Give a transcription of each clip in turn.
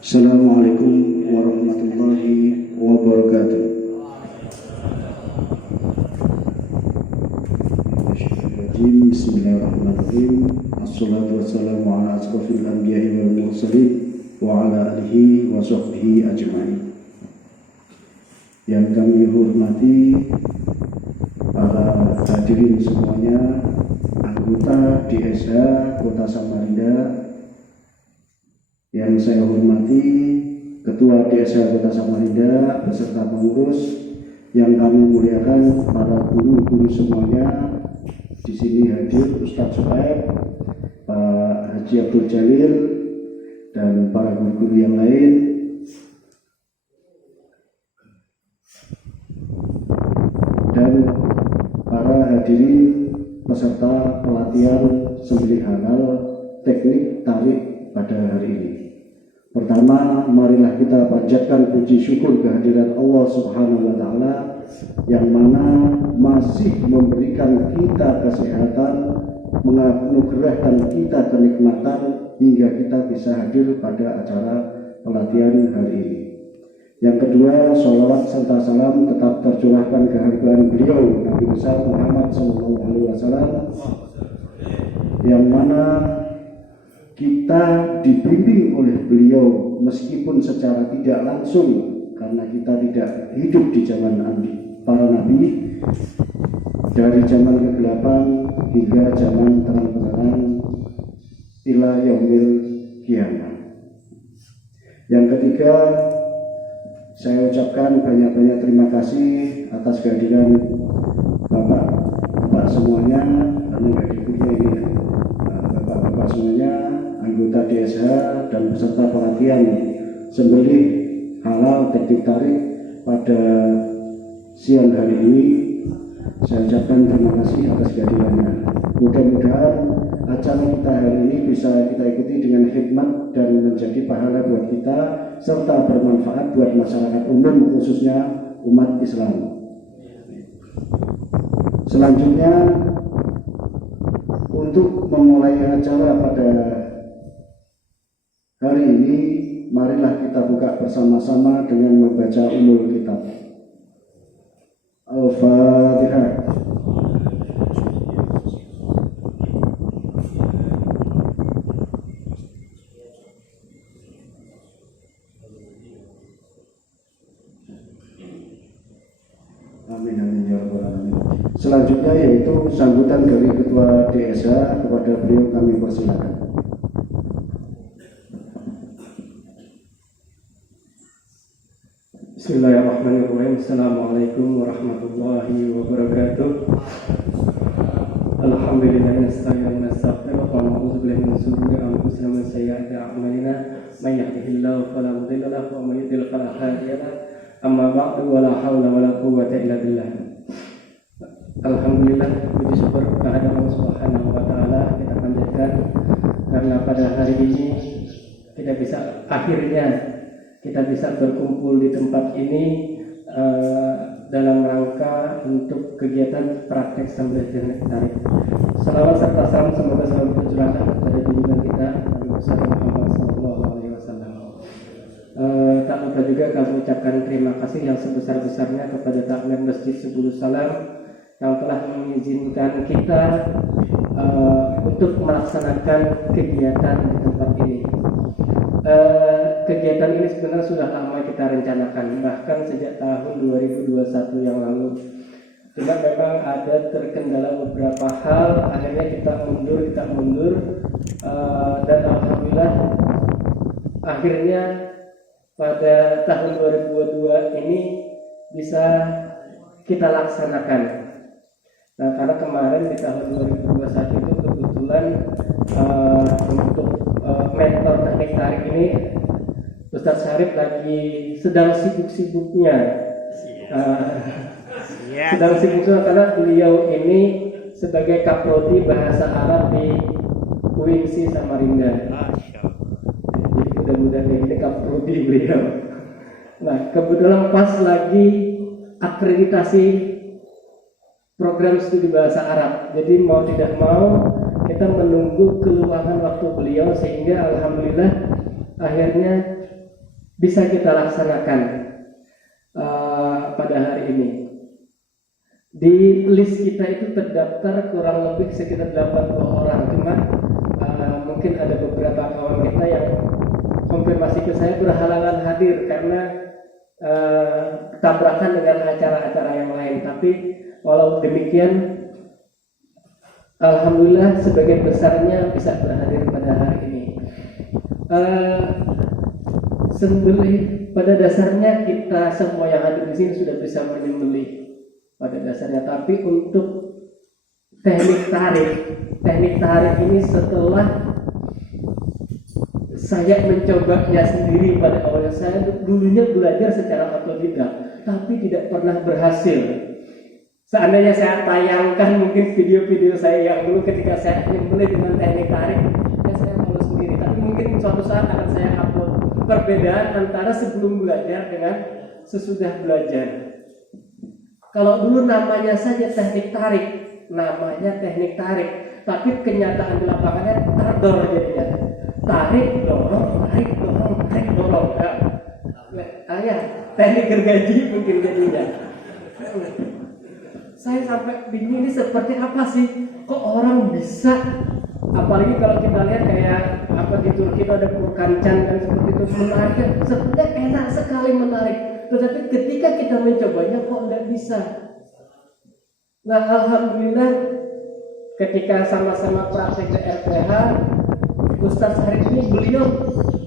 Assalamualaikum warahmatullahi wabarakatuh. Bismillahirrahmanirrahim. Assalatu wassalamu ala asrofil anbiya'i wal mursalin wa ala alihi wa sahbihi ajma'in. Yang kami hormati para hadirin semuanya, anggota DSH Kota Samarinda. Yang saya hormati Ketua DSH Kota Samarinda beserta pengurus, yang kami muliakan para guru-guru semuanya. Di sini hadir Ustadz Suhaib, Pak Haji Abdul Jalil, dan para guru-guru yang lain. Dan para hadirin peserta pelatihan sembelih halal teknik tarik pada hari ini. Pertama, marilah kita panjatkan puji syukur kehadirat Allah Subhanahu wa Ta'ala yang mana masih memberikan kita kesehatan, menganugerahkan kita kenikmatan hingga kita bisa hadir pada acara pelatihan hari ini. Yang kedua, sholawat serta salam tetap tercurahkan kehadiran beliau Nabi besar Muhammad SAW, yang mana kita dibimbing oleh beliau meskipun secara tidak langsung, karena kita tidak hidup di zaman para nabi, dari zaman kegelapan hingga zaman terang-terangan ila yaumil qiyamah. Yang ketiga, saya ucapkan banyak-banyak terima kasih atas kehadiran Bapak semuanya, karena nggak dikuliah ini, Bapak semuanya, anggota DSH dan peserta pelatihan sembelih halal teknik tarik pada siang hari ini. Saya ucapkan terima kasih atas kehadirannya. Mudah-mudahan acara kita hari ini bisa kita ikuti dengan hikmat dan menjadi pahala buat kita serta bermanfaat buat masyarakat umum, khususnya umat Islam. Selanjutnya, untuk memulai acara pada hari ini, marilah kita buka bersama-sama dengan membaca Ummul Kitab. Al-Fatihah. Amin amin ya rabbal alamin. Selanjutnya yaitu sambutan dari Ketua DSH, kepada beliau kami persilakan. Bismillahirrahmanirrahim. Assalamualaikum warahmatullahi wabarakatuh. Alhamdulillah nasta'inu wa nastaghfiruh wa na'udzu billahi min shururi anfusina wa min sayyiati a'malina. May yahdihillahu fala mudilla lahu wa may yudlil fala hadiya lahu. Amma ba'du, wa la haula wa la quwwata illa billah. Alhamdulillah, puji syukur kehadirat Allah Subhanahu wa Ta'ala kita panjatkan karena pada hari ini akhirnya kita bisa berkumpul di tempat ini dalam rangka untuk kegiatan praktek sembelih tarik. Salawat serta salam semoga selalu tercurahkan kepada junjungan kita Nabi besar Muhammad SAW. Tak lupa juga kami ucapkan terima kasih yang sebesar-besarnya kepada Takmir Masjid Subul Salam yang telah mengizinkan kita untuk melaksanakan kegiatan di tempat ini. Kegiatan ini sebenarnya sudah lama kita rencanakan, bahkan sejak tahun 2021 yang lalu. Cuma memang ada terkendala beberapa hal, akhirnya kita mundur, dan alhamdulillah akhirnya pada tahun 2022 ini bisa kita laksanakan. Nah, karena kemarin di tahun 2021 itu kebetulan untuk mentor teknik tarik ini Ustadz Syarif lagi sedang sibuk-sibuknya. Sedang sibuk-sibuknya karena beliau ini sebagai kaprodi bahasa Arab di UINSI Samarinda. Jadi mudah-mudahan ini kaprodi beliau. Nah, kebetulan pas lagi akreditasi program studi bahasa Arab. Jadi mau tidak mau kita menunggu keluangan waktu beliau, sehingga alhamdulillah akhirnya bisa kita laksanakan pada hari ini. Di list kita itu terdaftar kurang lebih sekitar 80 orang, cuma mungkin ada beberapa kawan kita yang konfirmasi ke saya berhalangan hadir karena tabrakan dengan acara-acara yang lain. Tapi walau demikian, alhamdulillah sebagian besarnya bisa berhadir pada hari ini. Sembelih pada dasarnya kita semua yang hadir di sini sudah bisa menyembelih pada dasarnya, tapi untuk teknik tarik ini setelah saya mencobanya sendiri pada awalnya. Saya dulunya belajar secara otodidak, tapi tidak pernah berhasil. Seandainya saya tayangkan mungkin video-video saya yang dulu ketika saya menyembelih dengan teknik tarik, ya saya malu sendiri. Tapi mungkin suatu saat akan saya upload perbedaan antara sebelum belajar dengan sesudah belajar. Kalau dulu namanya saja teknik tarik, tapi kenyataan di lapangannya tardor jadinya. Tarik, dorong, tarik, dorong, tarik, dorong. Ya, teknik gergaji mungkin jadinya. Saya sampai bingung ini seperti apa sih? Kok orang bisa? Apalagi kalau kita lihat kayak di Turki itu ada Kurkancan dan seperti itu, menariknya sebenarnya enak sekali menarik. Tetapi ketika kita mencobanya kok tidak bisa. Nah, alhamdulillah ketika sama-sama praktek di RPH, Ustaz Harif ini beliau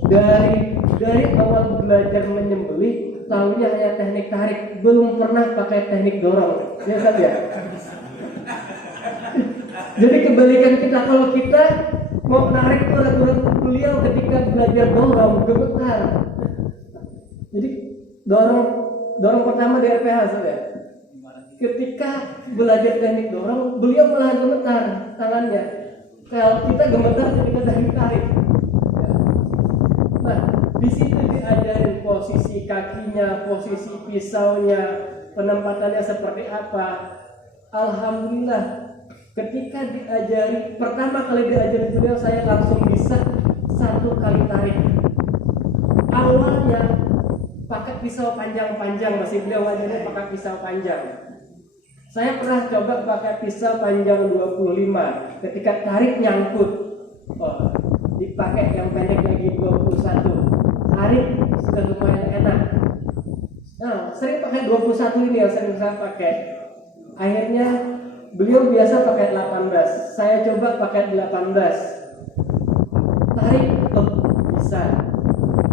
dari awal belajar menyembelih tahunya hanya teknik tarik, belum pernah pakai teknik dorong. Ya Ustaz ya. Jadi kebalikan kita, kalau kita mau menarik beliau ketika belajar dorong gemetar. Jadi dorong pertama di RPH saja. Ketika belajar teknik dorong, beliau malah gemetar tangannya. Kalau kita gemetar ketika teknik tarik. Nah, di situ diajarin posisi kakinya, posisi pisaunya, penempatannya seperti apa. Alhamdulillah, ketika diajari pertama kali diajari beliau, saya langsung bisa 1 kali tarik. Awalnya pakai pisau panjang-panjang, masih beliau ngajarnya pakai pisau panjang. Saya pernah coba pakai pisau panjang 25. Ketika tarik nyangkut, dipakai yang pendek lagi 21. Tarik sudah lumayan enak. Nah, sering pakai 21 ini yang sering saya pakai. Akhirnya beliau biasa pakai 18. Saya coba pakai 18. Tarik, bisa.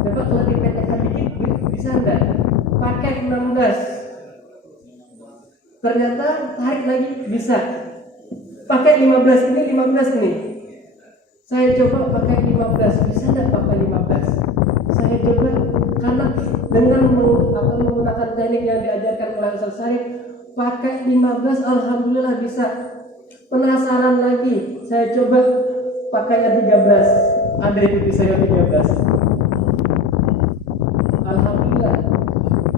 Coba kalau dipendekkan dikit, bisa enggak? Pakai 16. Ternyata tarik lagi bisa. Pakai 15 ini. Saya coba pakai 15, bisa enggak pakai 15? Saya coba karena dengan menggunakan teknik yang diajarkan oleh Ustaz Sarif, pakai 15 alhamdulillah bisa. Penasaran lagi, saya coba pakai yang 13. Ada itu bisa yang 13. Alhamdulillah.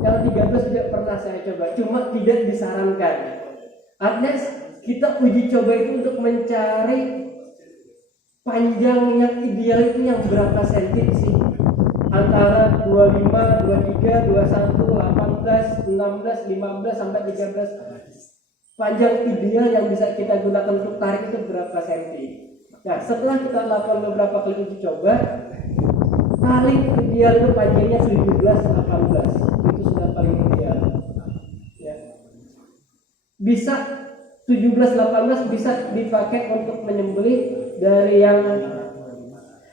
Yang 13 tidak pernah saya coba, cuma tidak disarankan. Artinya kita uji coba itu untuk mencari panjang yang ideal itu yang berapa senti sih? Antara 25, 23, 21, 18, 16, 15 sampai 13. Panjang ideal yang bisa kita gunakan untuk tarik itu berapa senti? Nah, setelah kita lakukan beberapa kali uji coba, paling ideal itu panjangnya 17-18. Itu sudah paling ideal. Ya. Bisa 17-18 bisa dipakai untuk menyembelih dari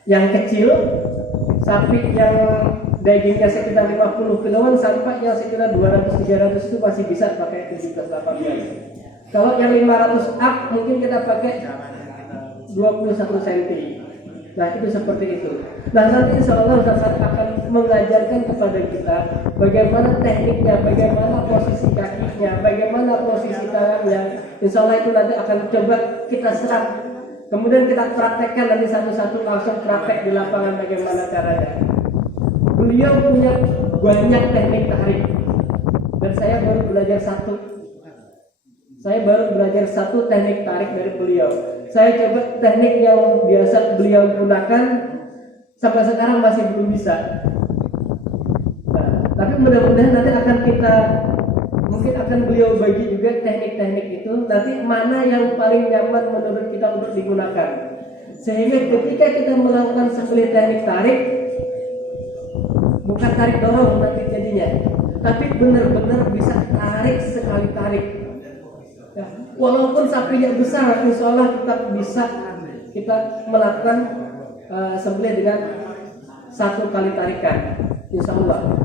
yang kecil, sapi yang dagingnya sekitar 50 kiloan sampai yang sekitar 200-300 itu masih bisa pakai 17-18. Kalau yang 500 up mungkin kita pakai 21 cm. Nah, itu seperti itu. Nah, nanti insya Allah Ustaz Sarif akan mengajarkan kepada kita bagaimana tekniknya, bagaimana posisi kakinya, bagaimana posisi tangannya. Insya Allah itu nanti akan coba kita serap. Kemudian kita praktekkan nanti satu-satu, langsung praktek di lapangan bagaimana caranya. Beliau punya banyak teknik tarik dan saya baru belajar satu. Saya baru belajar satu teknik tarik dari beliau. Saya coba teknik yang biasa beliau gunakan, sampai sekarang masih belum bisa. mudah-mudahan nanti mungkin akan beliau bagi juga teknik-teknik itu, nanti mana yang paling nyaman menurut kita untuk digunakan, sehingga ketika kita melakukan sembelih teknik tarik, bukan tarik dorong nanti jadinya, tapi benar-benar bisa tarik sekali tarik ya, walaupun sapinya besar, insya Allah tetap bisa kita melakukan sembelih dengan satu kali tarikan, insya Allah.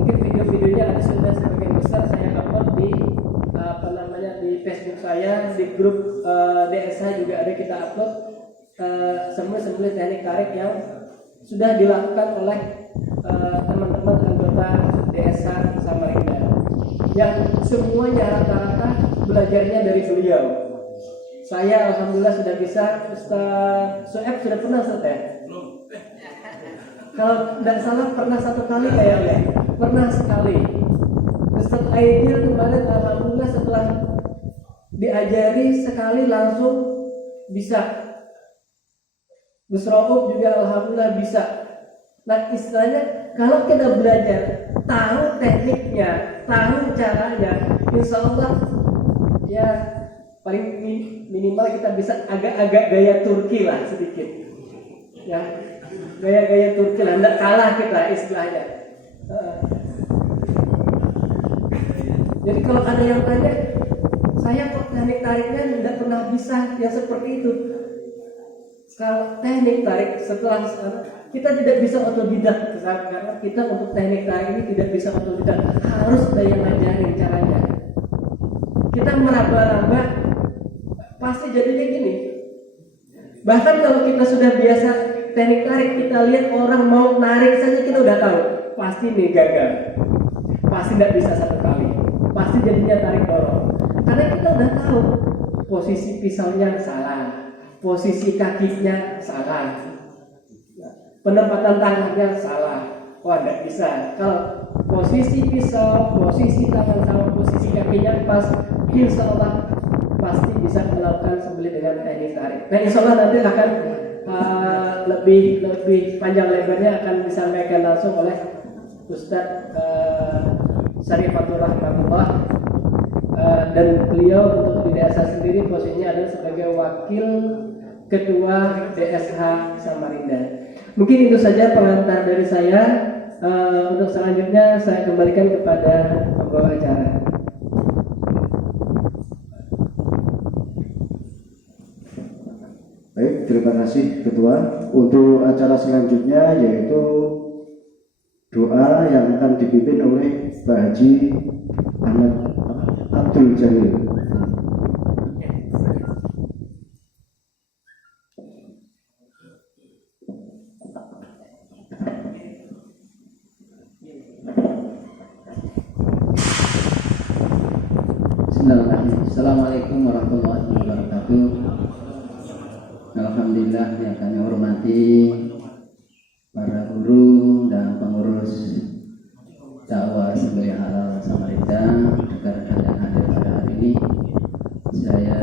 Mungkin video-videonya ada sudah sebagian besar saya upload di di Facebook saya, di grup DSH juga ada kita upload sembelih teknik tarik yang sudah dilakukan oleh teman-teman anggota DSH Samarinda yang semuanya rata-rata belajarnya dari beliau. Saya alhamdulillah sudah bisa. Ustaz Su'eb sudah pernah Ustaz ya? Kalau tidak salah pernah satu kali kayaknya. Pernah sekali. Ustaz Aidil kemarin alhamdulillah setelah diajari sekali langsung bisa. Gus Rauf juga alhamdulillah bisa. Nah istilahnya kalau kita belajar, tahu tekniknya, tahu caranya, insya Allah ya paling minimal kita bisa agak-agak gaya Turki lah sedikit. Ya, gaya-gaya Turki lah, tidak kalah kita istilahnya. Jadi kalau ada yang tanya, saya kok teknik tariknya tidak pernah bisa yang seperti itu. Kalau teknik tarik setelah kita tidak bisa otodidak, karena kita untuk teknik tarik ini tidak bisa otodidak, harus ada yang ngajarin caranya. Kita meraba-raba pasti jadinya gini. Bahkan kalau kita sudah biasa teknik tarik, kita lihat orang mau narik saja kita udah tahu pasti nih gagal, pasti tidak bisa satu kali, pasti jadinya tarik dorong. Karena kita udah tahu posisi pisaunya salah, posisi kakinya salah, penempatan tangannya salah. Wah, tidak bisa. Kalau posisi pisau, posisi tangan sama posisi kakinya pas, insya Allah pasti bisa melakukan sembelih dengan teknik tarik. Nah, insya Allah nanti akan lebih panjang lebarnya akan disampaikan langsung oleh Ustadz Syarifatul Rahmatullah, dan beliau untuk di DSH sendiri posisinya adalah sebagai wakil ketua DSH Samarinda. Mungkin itu saja pengantar dari saya. Untuk selanjutnya saya kembalikan kepada pembawa acara. Baik, terima kasih Ketua. Untuk acara selanjutnya yaitu doa yang akan dipimpin oleh Pak Haji Ahmad Abdul Jalil. Assalamualaikum warahmatullahi wabarakatuh. Alhamdulillah yang kami hormati para guru dan pengurus dakwah sembelih halal Samarinda, rekan-rekan yang hadir pada hari ini. Saya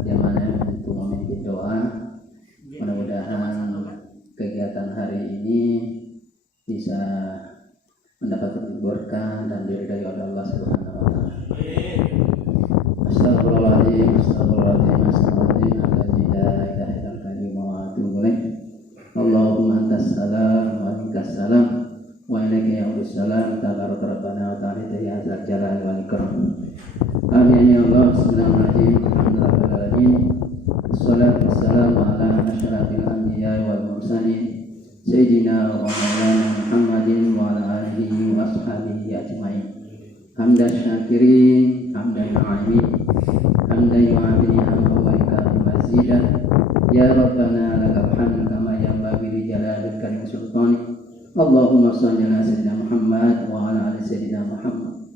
diamanai untuk memimpin doa. Mudah-mudahan kegiatan hari ini bisa mendapat berkah dan diridai oleh Allah Subhanahu wa taala. Astagfirullahaladzim, astagfirullahaladzim, astagfirullahaladzim, la ilaha illallah wa atubu ilaih. Allahumma antas salam wa minkas salam wa ilaika ya'udus salam, tabarak rabbana wa ta'ala ya azal jalal wal ikram. Amin ya Allah. Bismillahirrahmanirrahim. Alhamdulillahirabbil alamin. Wassalatu wassalamu ala asyrafil anbiya'i wal mursalin sayyidina wa maulana Muhammadin wa ala alihi wa ashabihi ajmain. Hamdan syakirin, hamdan na'imin, hamdan yu'afini hamdan wa ikafi mazidah. Ya Rabbana lakal hamd kama yanbaghi li jalalil karim sultanik. Allahumma shalli ala sayyidina Muhammad wa ala ali sayyidina Muhammad.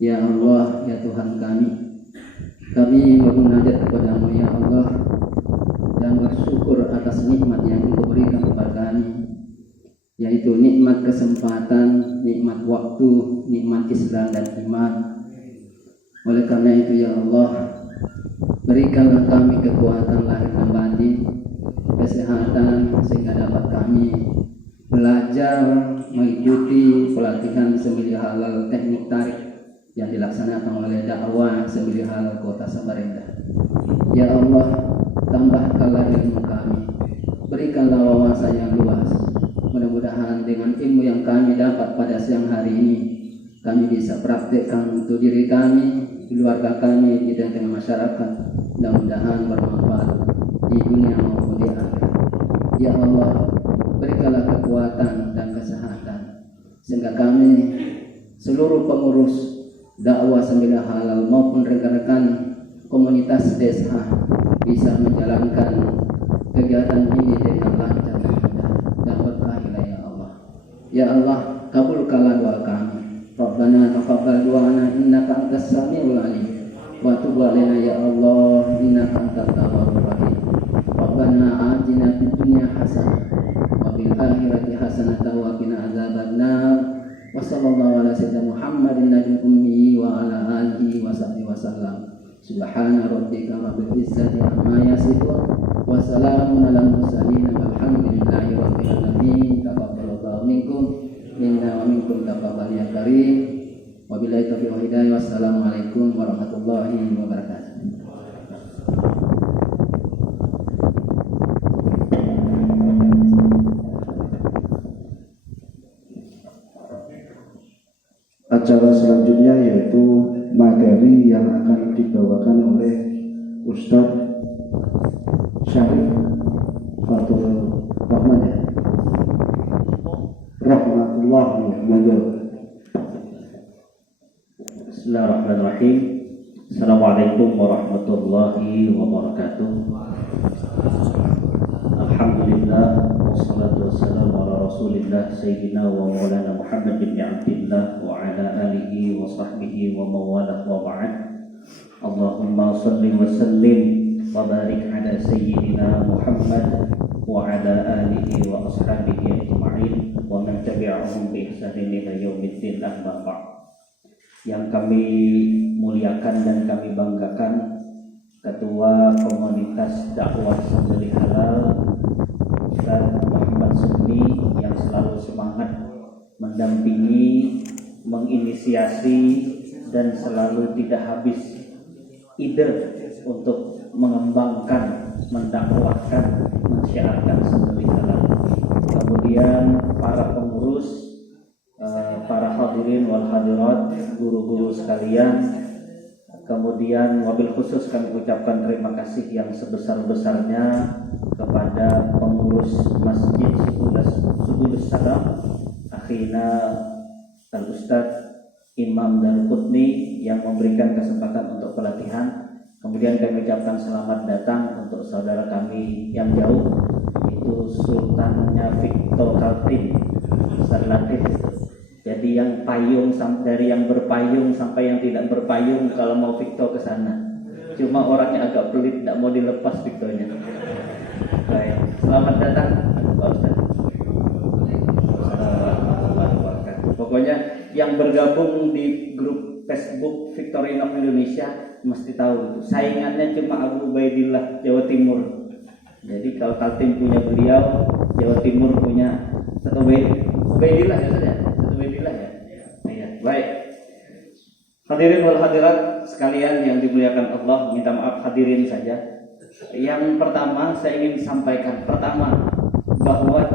Ya Allah, ya Tuhan kami bermunajat kepadamu ya Allah, dan bersyukur atas nikmat yang Engkau berikan kepada kami, yaitu nikmat kesempatan, nikmat waktu, nikmat Islam dan iman. Oleh karena itu ya Allah, berikanlah kami kekuatan lahir dan batin, kesehatan, sehingga dapat kami belajar mengikuti pelatihan sembelih halal teknik tarik yang dilaksanakan oleh dakwah sembelih halal Kota Samarinda. Ya Allah, tambahkanlah ilmu kami, berikanlah wawasan yang luas. Mudah-mudahan dengan ilmu yang kami dapat pada siang hari ini, kami bisa praktekkan untuk diri kami, keluarga kami, di tengah masyarakat. Mudah-mudahan bermanfaat di dunia maupun di akhirat. Ya Allah, berikanlah kekuatan dan kesehatan sehingga kami seluruh pengurus dakwah sembelih halal maupun rekan-rekan komunitas desa bisa menjalankan kegiatan ini dengan lancar dan mudah dan berkah ya Allah. Ya Allah, kabulkanlah doa kami. Rabbana taqabbal du'ana innaka antas samiul alim wa tub 'alaina ya Allah innaka antat tawwabur rahim. Rabbana atina fid dunya hasanah wa fil akhirati hasanah wa qina adzabannar. Wa sallallahu ala sayyidina Muhammadin nabiyil ummi wa ala alihi wa sahbihi wasallam. Subhana rabbika rabbil izzati amma yasifun wa salamun alal mursalin walhamdulillahi rabbil alamin. Taqabbalallahu minkum minna wa minkum taqabbal ya karim. Wabillahi taufiq wal hidayah. Wassalamualaikum warahmatullahi wabarakatuh. Acara selanjutnya yaitu materi yang akan dibawakan oleh Ustadz Syarif Fatul Rahman ya. Rahmatullahi wabarakatuh. Bismillahirrahmanirrahim. Assalamualaikum warahmatullahi wabarakatuh. Alhamdulillah wassalatu wassalamu ala Rasulillah Sayyidina wa maulana Muhammad bin Abdillah wa ala alihi wa sahbihi wa mawalah wa ba'd. Allahumma salli wa sallim wa barik ala Sayyidina Muhammad wa ala alihi wa ashabihi ajma'in wa man tabi'ahum bi ihsanin ila yaumiddin. Amma ba'd. Yang kami muliakan dan kami banggakan, Ketua Komunitas Dakwah Sembelih Halal Ustaz Muhammad Sumi yang selalu semangat mendampingi, menginisiasi dan selalu tidak habis ide untuk mengembangkan, mendakwahkan, mensyiarkan sembelih halal. Kemudian para pengurus, para hadirin wal hadirat, guru-guru sekalian. Kemudian wabil khusus kami ucapkan terima kasih yang sebesar-besarnya kepada pengurus Masjid Subulus Salam, akhina Al-Ustadz Imam Darqutni yang memberikan kesempatan untuk pelatihan. Kemudian kami ucapkan selamat datang untuk saudara kami yang jauh, itu Sultannya Victor Kaltim, Ustadz Latif. Jadi yang payung, dari yang berpayung sampai yang tidak berpayung kalau mau Victor ke sana. Cuma orangnya agak pelit, tidak mau dilepas Victornya. Baik, selamat datang Pak Ustaz. Pokoknya yang bergabung di grup Facebook Victorinox Indonesia mesti tahu saingannya cuma Abu Ubaidillah Jawa Timur. Jadi kalau Kaltim punya beliau, Jawa Timur punya satu Ubaidillah ya saja. Baik, hadirin wal hadirat sekalian yang dimuliakan Allah, minta maaf hadirin saja. Yang pertama saya ingin sampaikan, pertama bahwa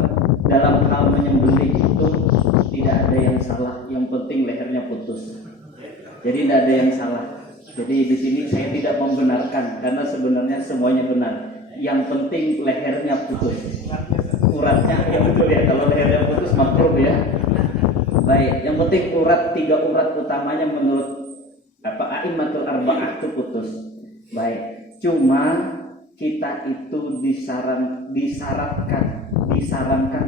dalam hal menyembelih itu tidak ada yang salah, yang penting lehernya putus. Jadi tidak ada yang salah. Jadi di sini saya tidak membenarkan karena sebenarnya semuanya benar. Yang penting lehernya putus. Uratnya ya betul ya, kalau lehernya putus makruh ya. Baik, yang penting urat, 3 urat utamanya menurut a'immatul arba'ah itu putus. Baik, cuma kita itu disarankan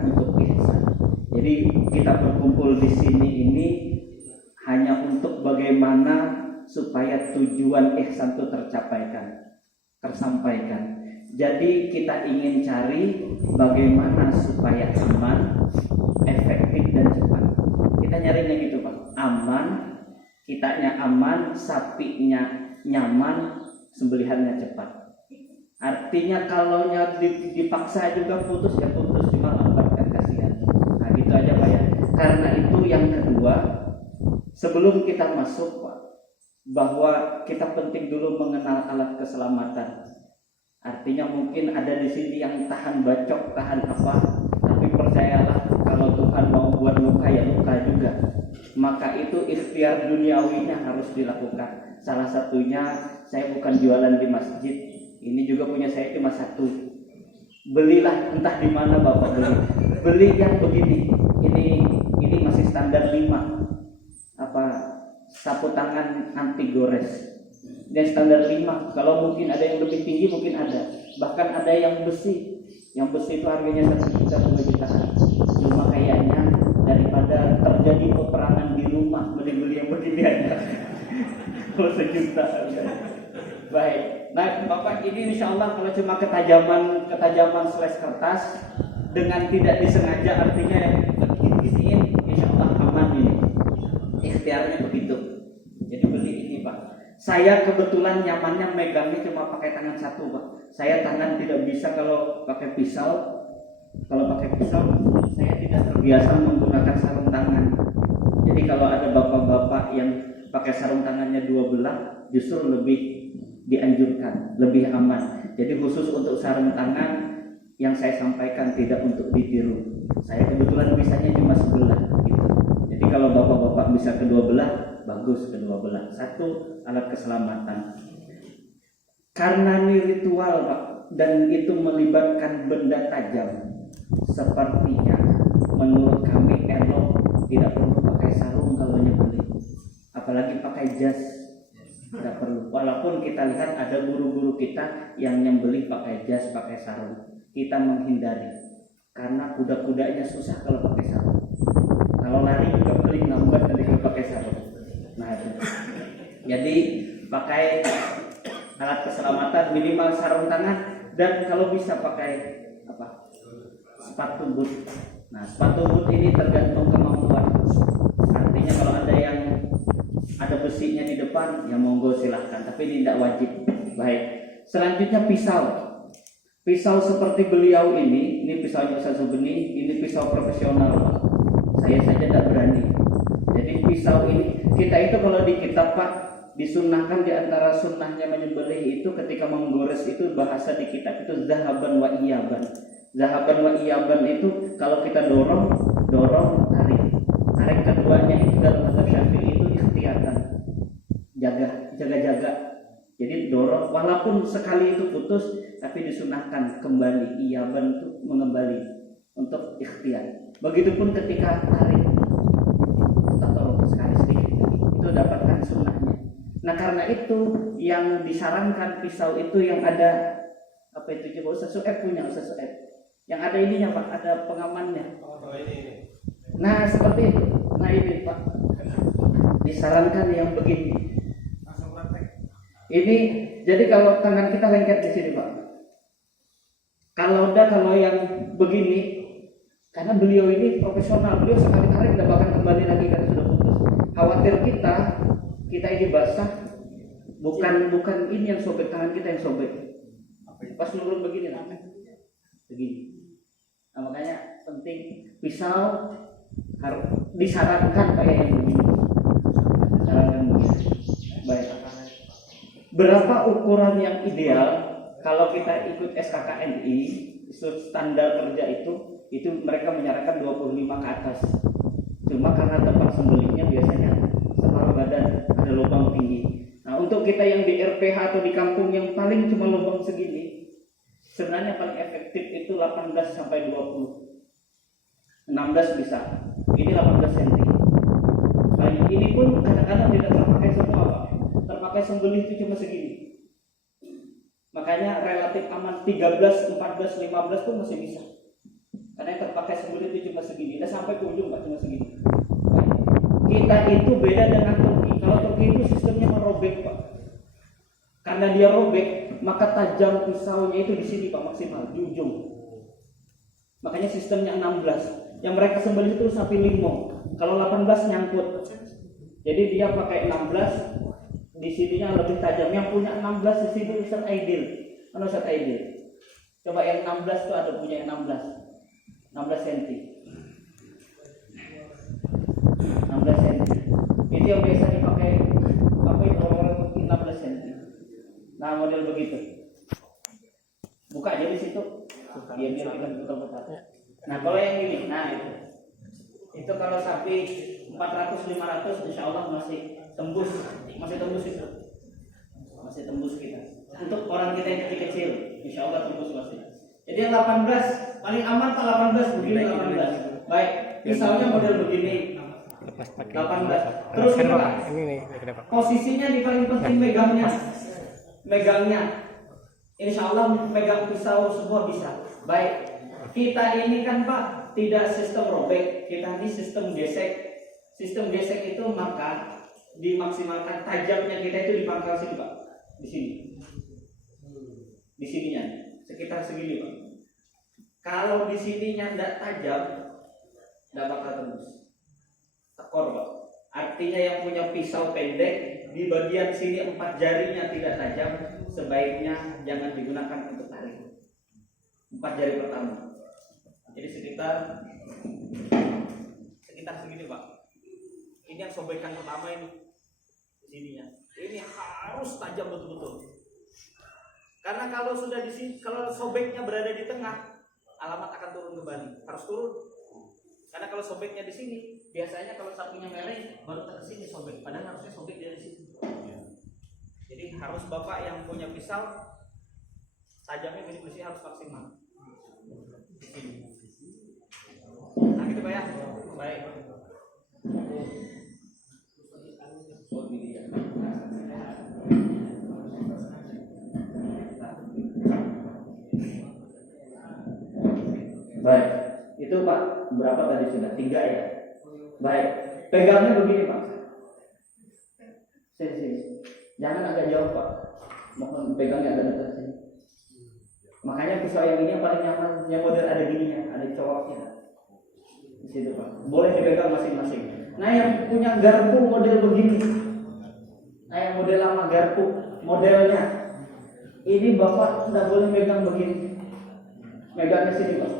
untuk ihsan. Jadi kita berkumpul di sini ini hanya untuk bagaimana supaya tujuan ihsan itu tersampaikan. Jadi kita ingin cari bagaimana supaya aman, efektif dan cepat. Kita nyarinya gitu Pak, aman, kitanya aman, sapinya nyaman, sembelihannya cepat. Artinya kalau dipaksa juga putus ya putus, cuma lambat kan kasihan. Nah Karena itu yang kedua, sebelum kita masuk Pak, bahwa kita penting dulu mengenal alat keselamatan. Artinya mungkin ada di sini yang tahan bacok, tahan apa, tapi percayalah kalau Tuhan mau buat luka ya luka juga. Maka itu ikhtiar duniawinya harus dilakukan. Salah satunya, saya bukan jualan di masjid, ini juga punya saya cuma satu. Belilah, entah di mana Bapak beli yang begini. Ini masih standar 5. Sapu tangan anti gores. Dan standar 5. Kalau mungkin ada yang lebih tinggi mungkin ada. Bahkan ada yang besi. Yang besi itu harganya 1 juta, 2 jutaan. Cuma kayaknya daripada terjadi peperangan di rumah beli yang begini aja. Kalau 1 juta. Baik. Nah, Bapak ini insya Allah kalau cuma ketajaman seles kertas dengan tidak disengaja, artinya ini insya Allah aman ini. Ikhtiarnya begitu. Jadi beli ini Pak. Saya kebetulan nyamannya megangnya cuma pakai tangan satu Pak. Saya tangan tidak bisa kalau pakai pisau. Kalau pakai pisau saya tidak terbiasa menggunakan sarung tangan. Jadi kalau ada bapak-bapak yang pakai sarung tangannya 2 belah, justru lebih dianjurkan, lebih aman. Jadi khusus untuk sarung tangan yang saya sampaikan tidak untuk ditiru. Saya kebetulan bisanya cuma sebelah gitu. Jadi kalau bapak-bapak bisa kedua belah, bagus kedua belah. Satu, alat keselamatan. Karena ini ritual Pak, dan itu melibatkan benda tajam, sepertinya menurut kami elok tidak perlu pakai sarung kalau nyembelih, apalagi pakai jas. Tidak perlu. Walaupun kita lihat ada guru-guru kita yang nyembelih pakai jas, pakai sarung, kita menghindari karena kuda-kudanya susah kalau pakai sarung. Kalau lari juga paling lambat dari kalau pakai sarung. Nah, itu. Jadi pakai alat keselamatan, minimal sarung tangan, dan kalau bisa pakai sepatu boot. Nah, sepatu boot ini tergantung kemampuan. Artinya kalau ada yang ada besinya di depan, ya monggo silahkan, tapi ini tidak wajib. Baik. Selanjutnya pisau. Pisau seperti beliau ini pisaunya Ustaz Subeni, ini pisau profesional Pak. Saya saja tidak berani. Jadi pisau ini, kita itu kalau di kitab Pak, disunahkan di antara sunnahnya menyembelih itu ketika menggores itu bahasa di kitab itu zahaban wa iyaban. Zahaban wa iyaban itu kalau kita dorong, tarik. Tarik keduanya itu dalam mazhab Syafi'i itu ikhtiatan. Jaga. Jadi dorong, walaupun sekali itu putus, tapi disunahkan kembali. Iyaban itu mengembali untuk ikhtiar. Begitupun ketika tarik, atau sekali sedikit itu dapatkan sunnahnya. Nah karena itu yang disarankan pisau itu yang ada coba Ustaz Su'eb punya Ustaz Su'eb. Yang ada ininya Pak, ada pengamannya. Nah seperti itu. Nah ini Pak, disarankan yang begini. Ini jadi kalau tangan kita lengket di sini Pak. Kalau yang begini, karena beliau ini profesional, beliau sekali tarik tidak akan kembali lagi karena sudah putus. Khawatir kita ini basah, bukan ini yang sobek, tangan kita yang sobek. Pas nurun begini lah, begini. Nah, makanya penting pisau harus disarankan kayak yang begini. Disarankan begini. Baik. Berapa ukuran yang ideal kalau kita ikut SKKNI, standar kerja itu mereka menyarankan 25 ke atas. Cuma karena tempat sembelihnya biasanya separuh badan, ada lubang tinggi. Nah, untuk kita yang di RPH atau di kampung yang paling cuma lubang segini, sebenarnya paling efektif itu 18 sampai 20. 16 bisa. Ini 18 cm. Nah, ini pun kadang-kadang tidak terpakai semua, Pak. Terpakai sembelih itu cuma segini. Makanya relatif aman 13, 14, 15 pun masih bisa. Karena yang terpakai sembelih itu cuma segini. Dan sampai ke ujung Pak cuma segini. Kita itu beda dengan Turki. Kalau Turki itu sistemnya merobek Pak. Karena dia robek, maka tajam pisaunya itu di sini Pak maksimal di ujung. Makanya sistemnya 16. Yang mereka sembelih itu sapi limau. Kalau 18 nyangkut. Jadi dia pakai 16. Di sininya lebih tajam. Yang punya 16 di sini Ustaz Aidil. Mana Ustaz Aidil? Coba yang 16 tuh ada punya yang 16 cm. model begitu. Buka aja di situ. Biar kita putar-putar. Nah kalau yang ini, nah itu kalau sapi 400-500 insya Allah masih tembus itu, masih tembus kita. Untuk orang kita yang kecil, insya Allah tembus masih. Jadi yang 18 paling aman Pak 18 begini 18. Baik, misalnya model begini 18. Terus ini Pak, posisinya di paling penting megangnya. Insya Allah megang pisau semua bisa. Baik, kita ini kan Pak tidak sistem robek, kita ini sistem gesek. Sistem gesek itu maka dimaksimalkan tajamnya kita itu di pangkal sini Pak, di sini, di sininya sekitar segini Pak. Kalau di sininya tidak tajam, tidak bakal tembus, tekor Pak. Artinya yang punya pisau pendek di bagian sini 4 jarinya tidak tajam, sebaiknya jangan digunakan untuk tarik 4 jari pertama. Jadi sekitar segini Pak. Ini yang sobekan pertama ini sininya. Ini harus tajam betul-betul. Karena kalau sudah di sini, kalau sobeknya berada di tengah, alamat akan turun kembali. Harus turun. Karena kalau sobeknya di sini, biasanya kalau sapinya meleng baru ke sini sobek. Padahal harusnya sobek dari sini. Jadi harus Bapak yang punya pisau tajamnya bersih harus maksimal. Di sini. Nah gitu Pak ya. Baik. Baik, itu Pak berapa tadi sudah 3 ya. Baik, pegangnya begini Pak. Sini. Jangan agak jauh Pak. Mohon pegangnya agak dekat sini. Makanya pisau yang ini yang paling nyaman, yang model ada gininya, ada cowoknya. Di situ Pak. Boleh dipegang masing-masing. Nah yang punya garpu model begini. Nah yang model lama garpu modelnya. Ini Bapak tidak boleh pegang begini. Megangnya sini Pak.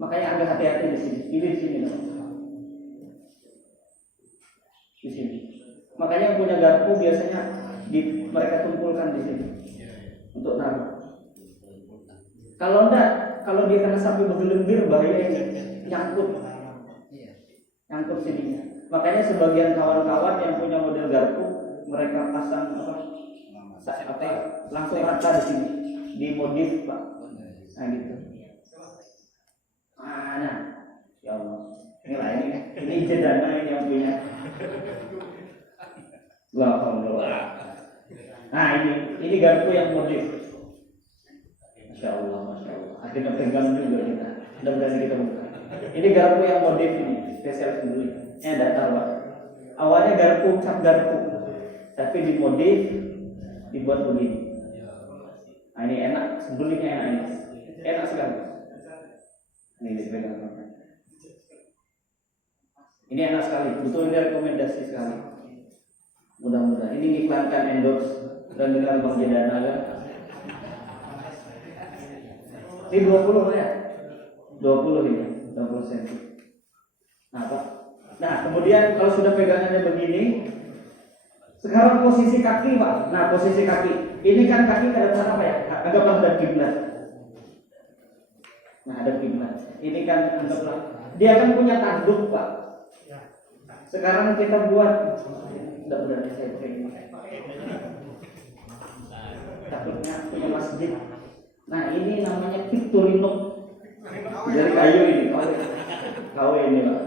Makanya agak hati-hati di sini. Ini di sini Pak. Di sini. Makanya yang punya garpu biasanya mereka tumpulkan di sini untuk naruh. Kalau enggak, kalau dia kena sapi bergelembir bahaya ini nyangkut sininya. Makanya sebagian kawan-kawan yang punya model garpu mereka pasang langsung rata di sini, dimodif Pak. Nah gitu. Nah, ya Allah. Ini jedana ini yang punya. Alhamdulillah. Nah ini garpu yang modif. Masya Allah. Akhirnya pegang juga kita. Udah berani kita buka. Ini garpu yang modif ini, spesial sendiri. Datar Pak. Awalnya cap garpu, tapi dimodif, dibuat begini. Nah ini enak, sebelumnya enak sekali. Ini dipegang. Ini enak sekali, betul ini rekomendasi sekali. Mudah-mudahan ini iklankan endorse dan dengan Bang Jedana kan. Ini 20 ya? 20 ini, 20 cm. Nah Pak. Nah kemudian kalau sudah pegangannya begini, sekarang posisi kaki Pak. Nah posisi kaki, ini kan kaki ada apa ya? Anggaplah ada kiblat. Nah ada kiblat. Ini kan anggaplah dia kan punya tanduk Pak. Sekarang kita buat, tidak berani saya pakai ini. Takutnya punya masjid. Nah ini namanya Victorino. Dari kayu ini, KW ini Pak.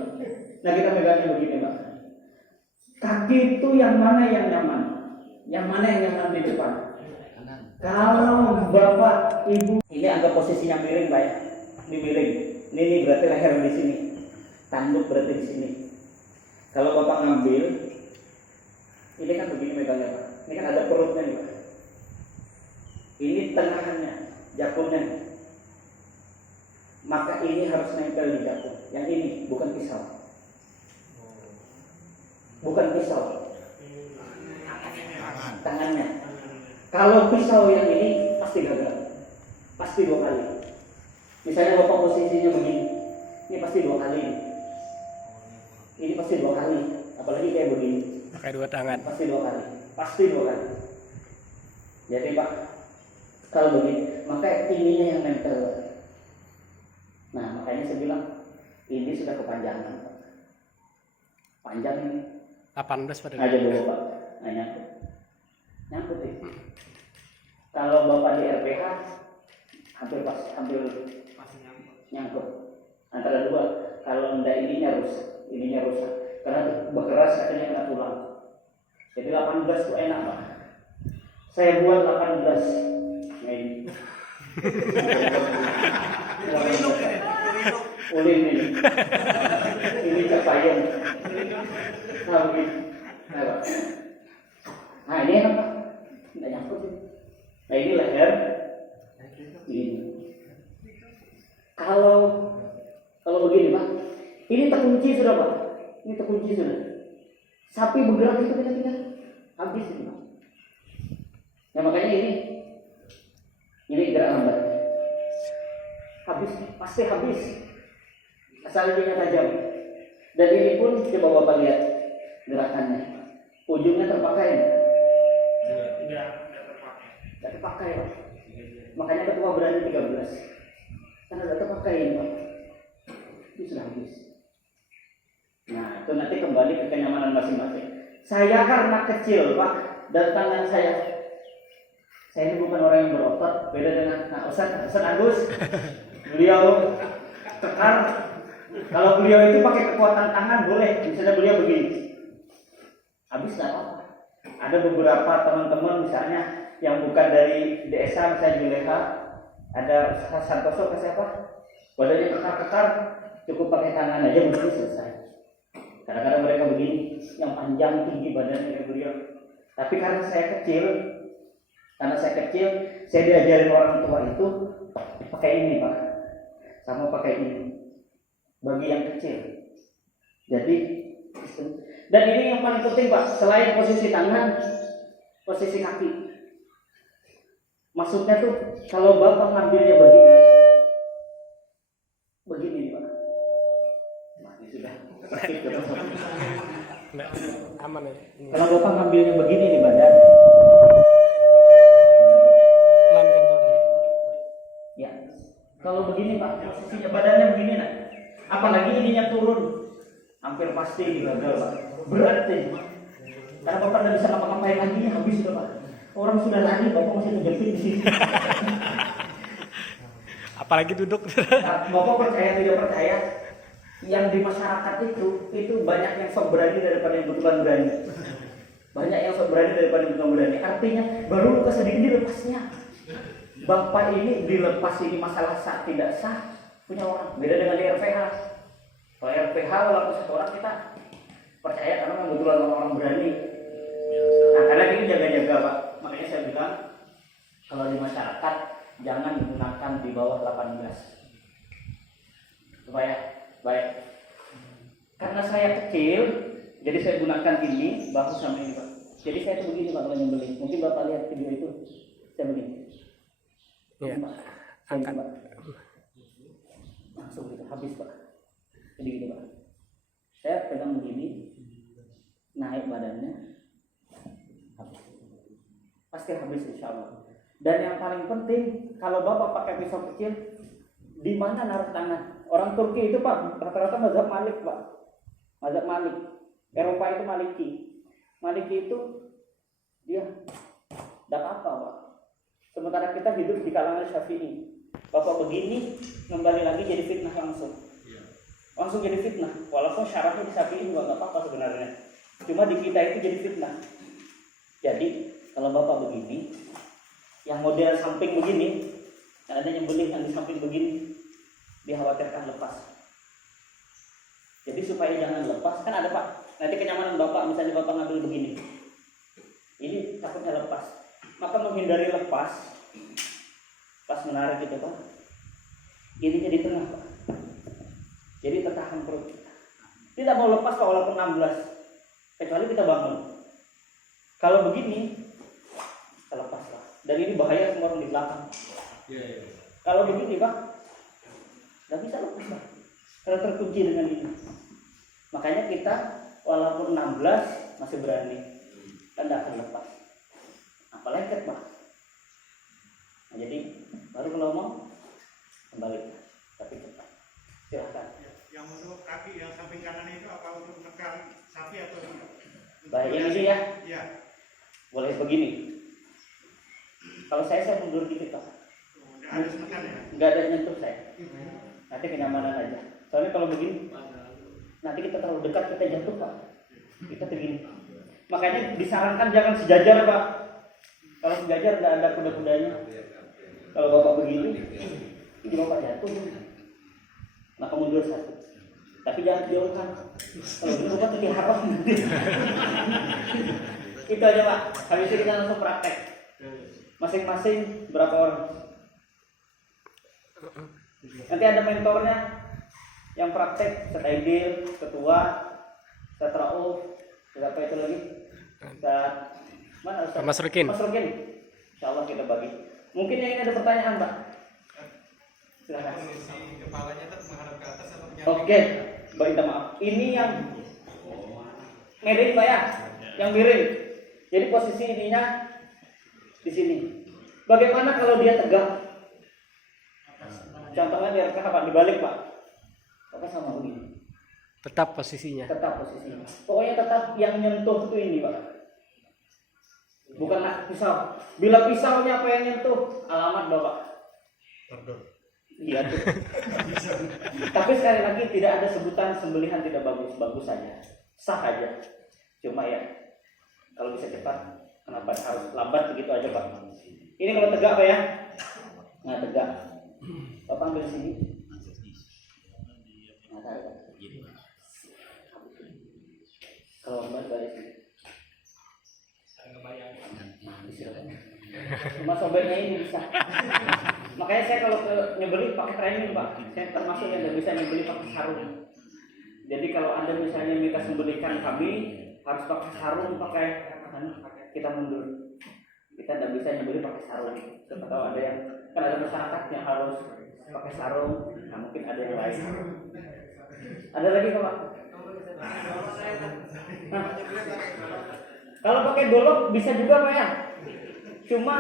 Nah kita pegangnya begini Pak. Kaki itu yang mana yang nyaman? Yang mana yang nyaman di depan? Kalau Bapak Ibu ini agak posisinya miring Pak ya. Ini miring. Ini berarti leher di sini. Tanduk berarti di sini. Kalau Bapak ngambil, ini kan begini megangnya Pak. Ini kan ada perutnya nih Pak. Ini tengahnya, jakulnya. Maka ini harus nempel di jakul. Yang ini bukan pisau. Bukan pisau. Tangannya. Kalau pisau yang ini pasti gagal. Pasti 2 kali. Misalnya Bapak posisinya begini. Ini pasti 2 kali. Ini pasti 2 kali. Apalagi kayak begini. Pakai 2 tangan. Pasti 2 kali. Pasti 2 kali. Jadi Pak, kalau begini, maka ininya yang nempel. Nah, makanya saya bilang ini sudah kepanjangan. Panjang ini. 18 pada. Aja dulu Pak. Nah, nyangkut itu. Kalau Bapak di RPH hampir nyangkut. Antara dua, kalau enggak ininya rusak. Karena bekeras katanya kena tulang. Jadi 18 itu enak Pak. Saya buat 18. Nah ini. Ulin ini. Ini capaian. Nah ini enak Pak. Tidak nyangkut ini. Nah ini leher. Ini. Kalau begini Pak, ini terkunci sudah Pak. Ini terkunci sudah. Sapi bergerak itu kita habis ini Pak. Nah makanya ini gerak lambat. Habis, pasti habis. Asal dia tajam. Dan ini pun coba Bapak lihat gerakannya. Ujungnya terpakai. Tidak terpakai Pak. Makanya ketua berani 13. Karena tidak terpakai ini Pak. Itu sudah habis. Nah itu nanti kembali ke kenyamanan masing-masing. Saya karena kecil Pak, dan tangan saya ini bukan orang yang berotot, beda dengan Ustaz Agus. Beliau tekar. Kalau beliau itu pakai kekuatan tangan boleh, misalnya beliau begini. Habis tidak apa-apa. Ada beberapa teman-teman misalnya yang bukan dari desa, misalnya Juleha, ada Santoso ke siapa? Badannya kekar-kekar, cukup pakai tangan aja begini selesai. Kadang-kadang mereka begini, yang panjang tinggi badannya kayak beliau. Tapi karena saya kecil, saya diajarin orang tua itu pakai ini Pak, sama pakai ini bagi yang kecil. Jadi, dan ini yang paling penting Pak, selain posisi tangan, posisi kaki. Maksudnya tuh kalau Bapak ngambilnya begini nih Pak. Mati sudah. Aman ya. Kalau Bapak ngambilnya begini nih badan. Pelankan suaranya. Ya. Kalau begini Pak, posisinya badannya begini nah. Apalagi ininya turun. Hampir pasti gagal Pak. Berat deh. Karena Bapak tidak bisa ngapa-ngapain lagi, habis sudah Pak. Orang sudah lari, Bapak masih ngejepit di sini. Apalagi duduk. Nah, Bapak percaya tidak percaya, yang di masyarakat itu banyak yang sok berani daripada yang betulan berani. Banyak yang sok berani daripada yang betulan berani. Artinya baru luka sedikit dilepasnya. Bapak ini dilepas ini masalah sah tidak sah punya orang. Beda dengan di RPH. Kalau RPH walaupun satu orang kita percaya karena kebetulan orang berani. Nah karena ini jaga-jaga Pak. Makanya saya bilang kalau di masyarakat jangan digunakan di bawah 18 supaya baik. Karena saya kecil, jadi saya gunakan ini bahu sama ini Pak. Jadi saya tuh begini Pak kalau nyembelih. Mungkin Bapak lihat video itu saya begini. Ya. Angkat Pak. Langsung gitu habis Pak. Jadi gini Pak. Saya pegang begini, naik badannya, habis. Pasti habis insya Allah. Dan yang paling penting kalau Bapak pakai pisau kecil, di mana naruh tangan? Orang Turki itu Pak rata-rata mazhab Malik Pak. Mazhab Malik. Eropa itu Maliki. Maliki itu dia tidak apa Pak. Sementara kita hidup di kalangan Syafi'i. Bapak begini kembali lagi jadi fitnah langsung. Langsung jadi fitnah. Walaupun syaratnya di Syafi'i juga nggak apa-apa sebenarnya. Cuma di kita itu jadi fitnah. Jadi kalau Bapak begini, yang model samping begini, ada nyembelih yang di samping begini, dikhawatirkan lepas. Jadi supaya jangan lepas, kan ada Pak. Nanti kenyamanan Bapak, misalnya Bapak ngambil begini, ini takutnya lepas. Maka menghindari lepas, pas menarik itu Pak, ini jadi tengah Pak. Jadi tertahan perut. Tidak mau lepas Pak walaupun 16, kecuali kita bangun. Kalau begini, terlepas Pak. Dan ini bahaya semua orang di belakang. Kalau begini Pak, nggak bisa lepas Pak. Kalau terkunci dengan ini. Makanya kita walaupun 16 masih berani, kan tidak akan lepas. Apalagi Pak, Nah, jadi baru kalau mau kembali, tapi cepat. Silahkan. Yang untuk kaki yang samping kanan itu apa untuk menekan sapi atau tidak? Baik, yang ini ya. Iya. Boleh begini. Kalau saya mundur dikit Pak. Nggak ada menekan ya? Nggak ada nyentuh saya. Nanti kenyamanan aja. Soalnya kalau begini, nanti kita terlalu dekat kita jatuh Pak. Kita begini. Makanya disarankan jangan sejajar Pak. Kalau sejajar nggak ada kuda-kudanya. Kalau Bapak begini, ini Bapak jatuh. Maka mundur satu. Tapi jangan dijauhkan. Kalau gitu Bapak jadi haram. Itu aja Pak. Habis itu kita langsung praktek. Masing-masing berapa orang? Nanti ada mentornya yang praktek, setaidir, ketua, setrauf, siapa itu lagi? Mana Ustaz? Mas Rukin. Mas Rukin. Insyaallah kita bagi. Mungkin yang ini ada pertanyaan, Pak. Silakan. Posisi kepalanya tetap menghadap ke atas atau menyamping? Oke, minta maaf. Ini yang miring Pak ya, yang miring. Jadi posisi ininya di sini. Bagaimana kalau dia tegak? Contohnya dia apa? Dibalik Pak. Apa sama begini? Tetap posisinya. Tetap posisinya. Pokoknya tetap yang nyentuh itu ini Pak. Bukan pisau. Bila pisaunya apa yang nyentuh, alamat Bapak. Iya tuh. Tapi sekali lagi tidak ada sebutan sembelihan tidak bagus, bagus saja, sah aja. Cuma ya kalau bisa cepat, kenapa harus lambat begitu aja Pak? Ini kalau tegak Pak ya, nggak tegak. Bapak ambil sini. Kalau lambat balik sini. Cuma sobeknya ini bisa. Makanya saya kalau nyebeli pakai training Pak. Saya termasuk yang tidak bisa nyebeli pakai sarung. Jadi kalau Anda misalnya minta sembelikan kami harus pakai sarung, pakai kita mundur. Kita tidak bisa nyebeli pakai sarung. Siapa tahu ada yang kan ada masyarakat yang harus pakai sarung. Nah mungkin ada yang lain. Ada lagi Pak? Nah, kalau pakai golok bisa juga Pak ya. Cuma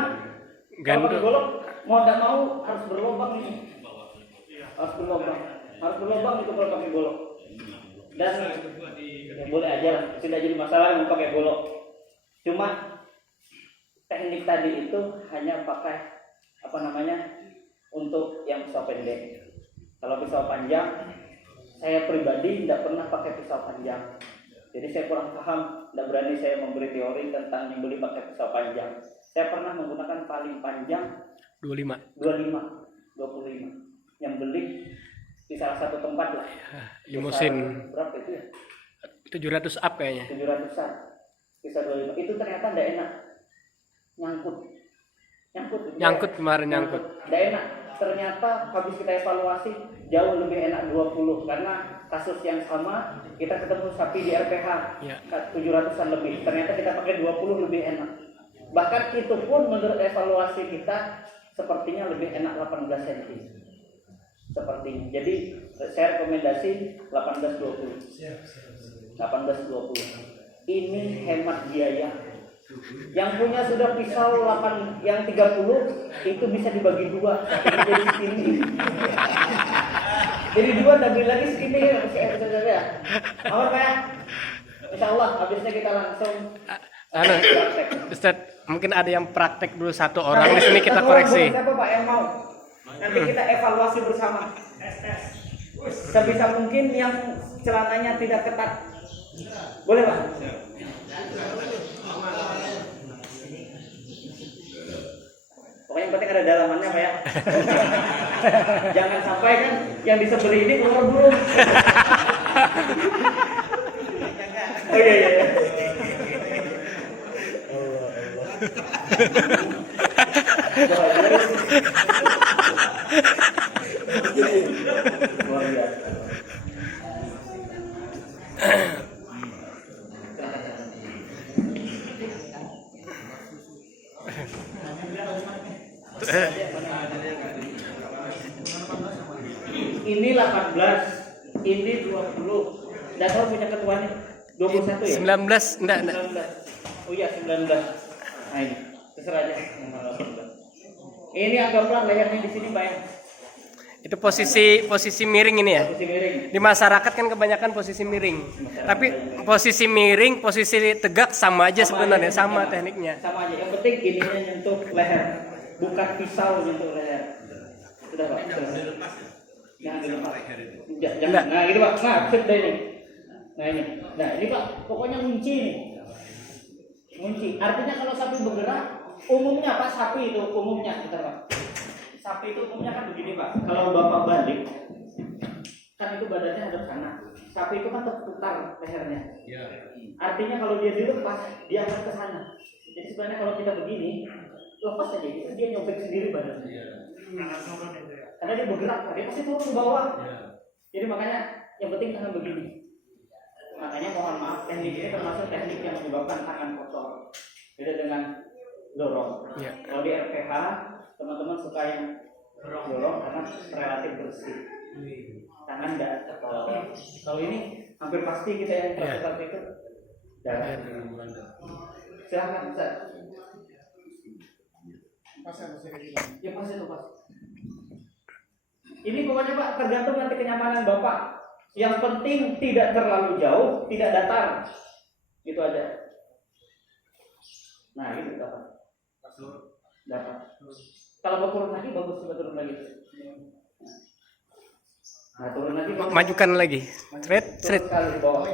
kalau pakai golok mau tidak mau harus berlubang ini. Harus berlubang itu kalau pakai golok. Dan ya boleh aja lah, tidak jadi masalah mau pakai golok. Cuma teknik tadi itu hanya pakai apa namanya untuk yang pisau pendek. Kalau pisau panjang, saya pribadi tidak pernah pakai pisau panjang. Jadi saya kurang paham, tidak berani saya memberi teori tentang nyembeli pakai pisau panjang. Saya pernah menggunakan paling panjang 25. Yang beli di salah satu tempat lah. Limusin. Berapa itu ya? 700 up kayaknya. 700-an. Bisa 25. Itu ternyata tidak enak. Nyangkut kemarin nyangkut. Tidak enak. Ternyata habis kita evaluasi jauh lebih enak 20 karena kasus yang sama kita ketemu sapi di RPH ya. 700-an lebih. Ternyata kita pakai 20 lebih enak. Bahkan itu pun menurut evaluasi kita sepertinya lebih enak 18 cm. Sepertinya. Jadi saya rekomendasi 18-20. Ini hemat biaya. Yang punya sudah pisau 8 yang 30 itu bisa dibagi 2 jadi segini. Jadi 2 dan beli lagi segini ya. Aman Pak ya? Insyaallah habisnya kita langsung Ustaz, mungkin ada yang praktek dulu satu orang di sini kita koreksi. Siapa Pak yang mau? Nanti kita evaluasi bersama. Sebisa mungkin yang celananya tidak ketat. Boleh Pak? Pokoknya yang penting ada dalamannya Pak ya. Jangan sampai kan yang disembeli ini keluar burung. Oh iya. Luar biasa. Ini 18, ini 20. Dan kalau punya ketuanya 21 ya? 19, enggak. 19. Oh iya 19. Nah ini, terserah aja. Ini anggaplah lehernya di sini Pak ya. Itu posisi miring ini ya. Posisi miring. Di masyarakat kan kebanyakan posisi miring. Tapi posisi miring, posisi tegak sama aja sebenarnya, sama tekniknya. Sama aja. Yang penting ininya nyentuh leher, bukan pisau nyentuh leher. Sudah Pak. Jangan dilepas. Jangan. Nah gitu Pak. Nah sip deh ini. Nah ini. Nah ini Pak. Pokoknya kunci nih. Kunci. Artinya kalau sapi bergerak, umumnya Pak sapi itu umumnya, bentar Pak. Sapi itu umumnya kan begini Pak. Kalau Bapak balik, kan itu badannya hadap sana. Sapi itu kan terputar lehernya. Artinya kalau dia dilepas, dia akan ke sana. Jadi sebenarnya kalau kita begini, lepas aja gitu, dia nyobek sendiri badannya. Karena dia bergerak, dia pasti turun ke bawah. Jadi makanya yang penting tangan begini. Makanya mohon maaf, teknik ini termasuk teknik yang menyebabkan tangan kotor. Beda dengan dorong. Kalau di RPH, teman-teman suka yang dorong karena relatif bersih. Tangan tidak tertolong. Kalau ini hampir pasti kita yang terlihat itu darah. Silahkan Ustaz. Ya pas itu pas. Ini pokoknya Pak tergantung nanti kenyamanan Bapak. Yang penting tidak terlalu jauh, tidak datar. Itu aja. Nah itu dapat. Dapat. Kalau mau turun lagi bagus juga turun lagi. Nah turun lagi. Majukan lagi. Straight. Kali bawah.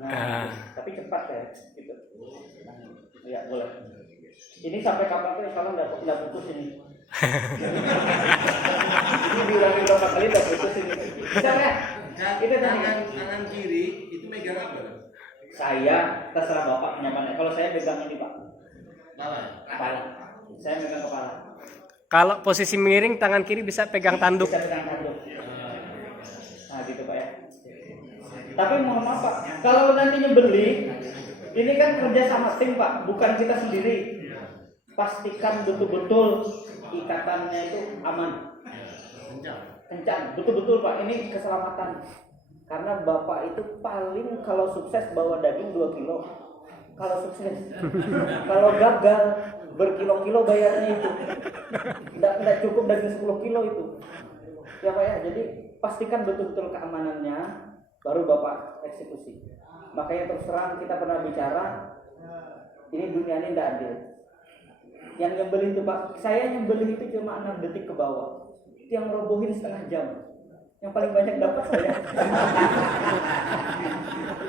Nah, tapi cepat ya. Gitu. Ya boleh. Ini sampai kapan tuh kalau nggak putus ini. Ini diulangi berapa kali nggak putus ini. Bisa ya? Itu tangan kiri itu megang apa? Saya terserah Bapak nyamannya. Kalau saya pegang ini Pak. Kepala. Saya pegang kepala. Kalau posisi miring, tangan kiri bisa pegang tanduk. Bisa pegang tanduk. Nah gitu Pak ya. Tapi mohon maaf Pak, kalau nantinya beli, ini kan kerja sama tim Pak, bukan kita sendiri. Pastikan betul-betul ikatannya itu aman. Kencang, betul-betul Pak, ini keselamatan. Karena Bapak itu paling kalau sukses bawa daging 2 kilo. Kalau sukses, kalau gagal berkilo-kilo bayarnya itu. Tidak cukup daging 10 kilo itu. Ya Pak ya, jadi pastikan betul-betul keamanannya, baru Bapak eksekusi. Makanya terus terang kita pernah bicara, ini dunia ini tidak adil. Yang nyembelih itu Pak, saya nyembelih itu cuma 6 detik ke bawah. Itu yang robohin setengah jam. Yang paling banyak dapat saya.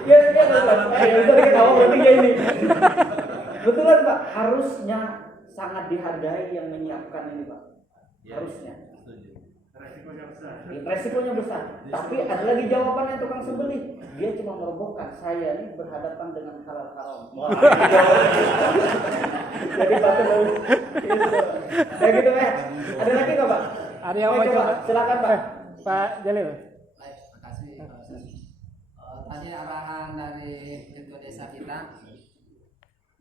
Ya udah ketawa berarti ya ini. Betulan Pak, harusnya sangat dihargai yang menyiapkan ini Pak. Harusnya. Resikonya besar. Tapi ada lagi jawabannya tukang sembelih. Dia cuma merobohkan, saya ini berhadapan dengan halal haram. Jadi Pak kayak gitu ya. Ada lagi nggak Pak? Ada yang mau coba? Silakan Pak. Pak Jalil. Baik, terima kasih Pak Ustaz. Tadi arahan dari ketua desa kita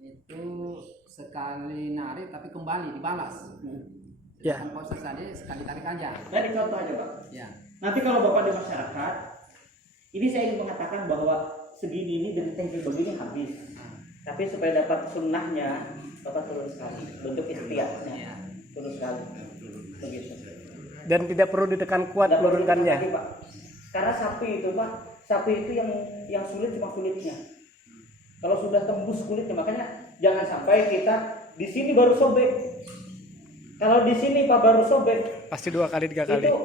itu sekali narik tapi kembali dibalas. Ya. Kan Pak Ustaz tadi sekali tarik aja. Dari contoh aja Pak. Ya. Nanti kalau Bapak di masyarakat, ini saya ingin mengatakan bahwa segini ini dengan teknik begini habis. Tapi supaya dapat sunnahnya, Bapak turun sekali. Bentuk ikhtiarnya. Ya. Turun sekali. Begitu. Dan tidak perlu ditekan kuat menurunkannya. Pak. Karena sapi itu Pak, sapi itu yang sulit cuma kulitnya. Kalau sudah tembus kulitnya, makanya jangan sampai kita di sini baru sobek. Kalau di sini Pak baru sobek, Pasti 2 kali 3 kali. itu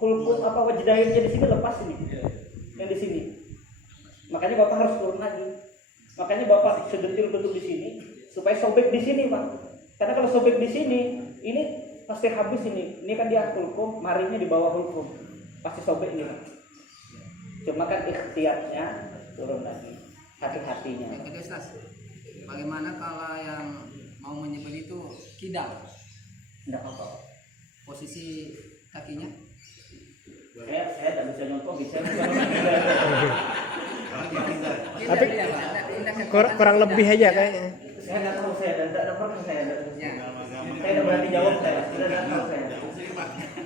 hulkum wajidahirnya di sini lepas ini. Yang di sini. Makanya Bapak harus turun lagi. Makanya Bapak sedetil betul di sini supaya sobek di sini Pak. Karena kalau sobek di sini, ini pasti habis ini. Ini kan dia hulkum, marinya di bawah hulkum. Pasti sobek ini Pak. Cuma kan ikhtiarnya turun lagi. Hati-hatinya. Oke Ustaz. Bagaimana kalau yang mau menyembelih itu kidal? Tidak apa-apa. Posisi kakinya? Saya tidak bisa nyontoh, bisa. Tapi kurang lebih aja kayaknya. Saya tidak tahu, saya tidak pernah saya. Ya. Saya tidak berani jawab saya. Tidak tahu saya.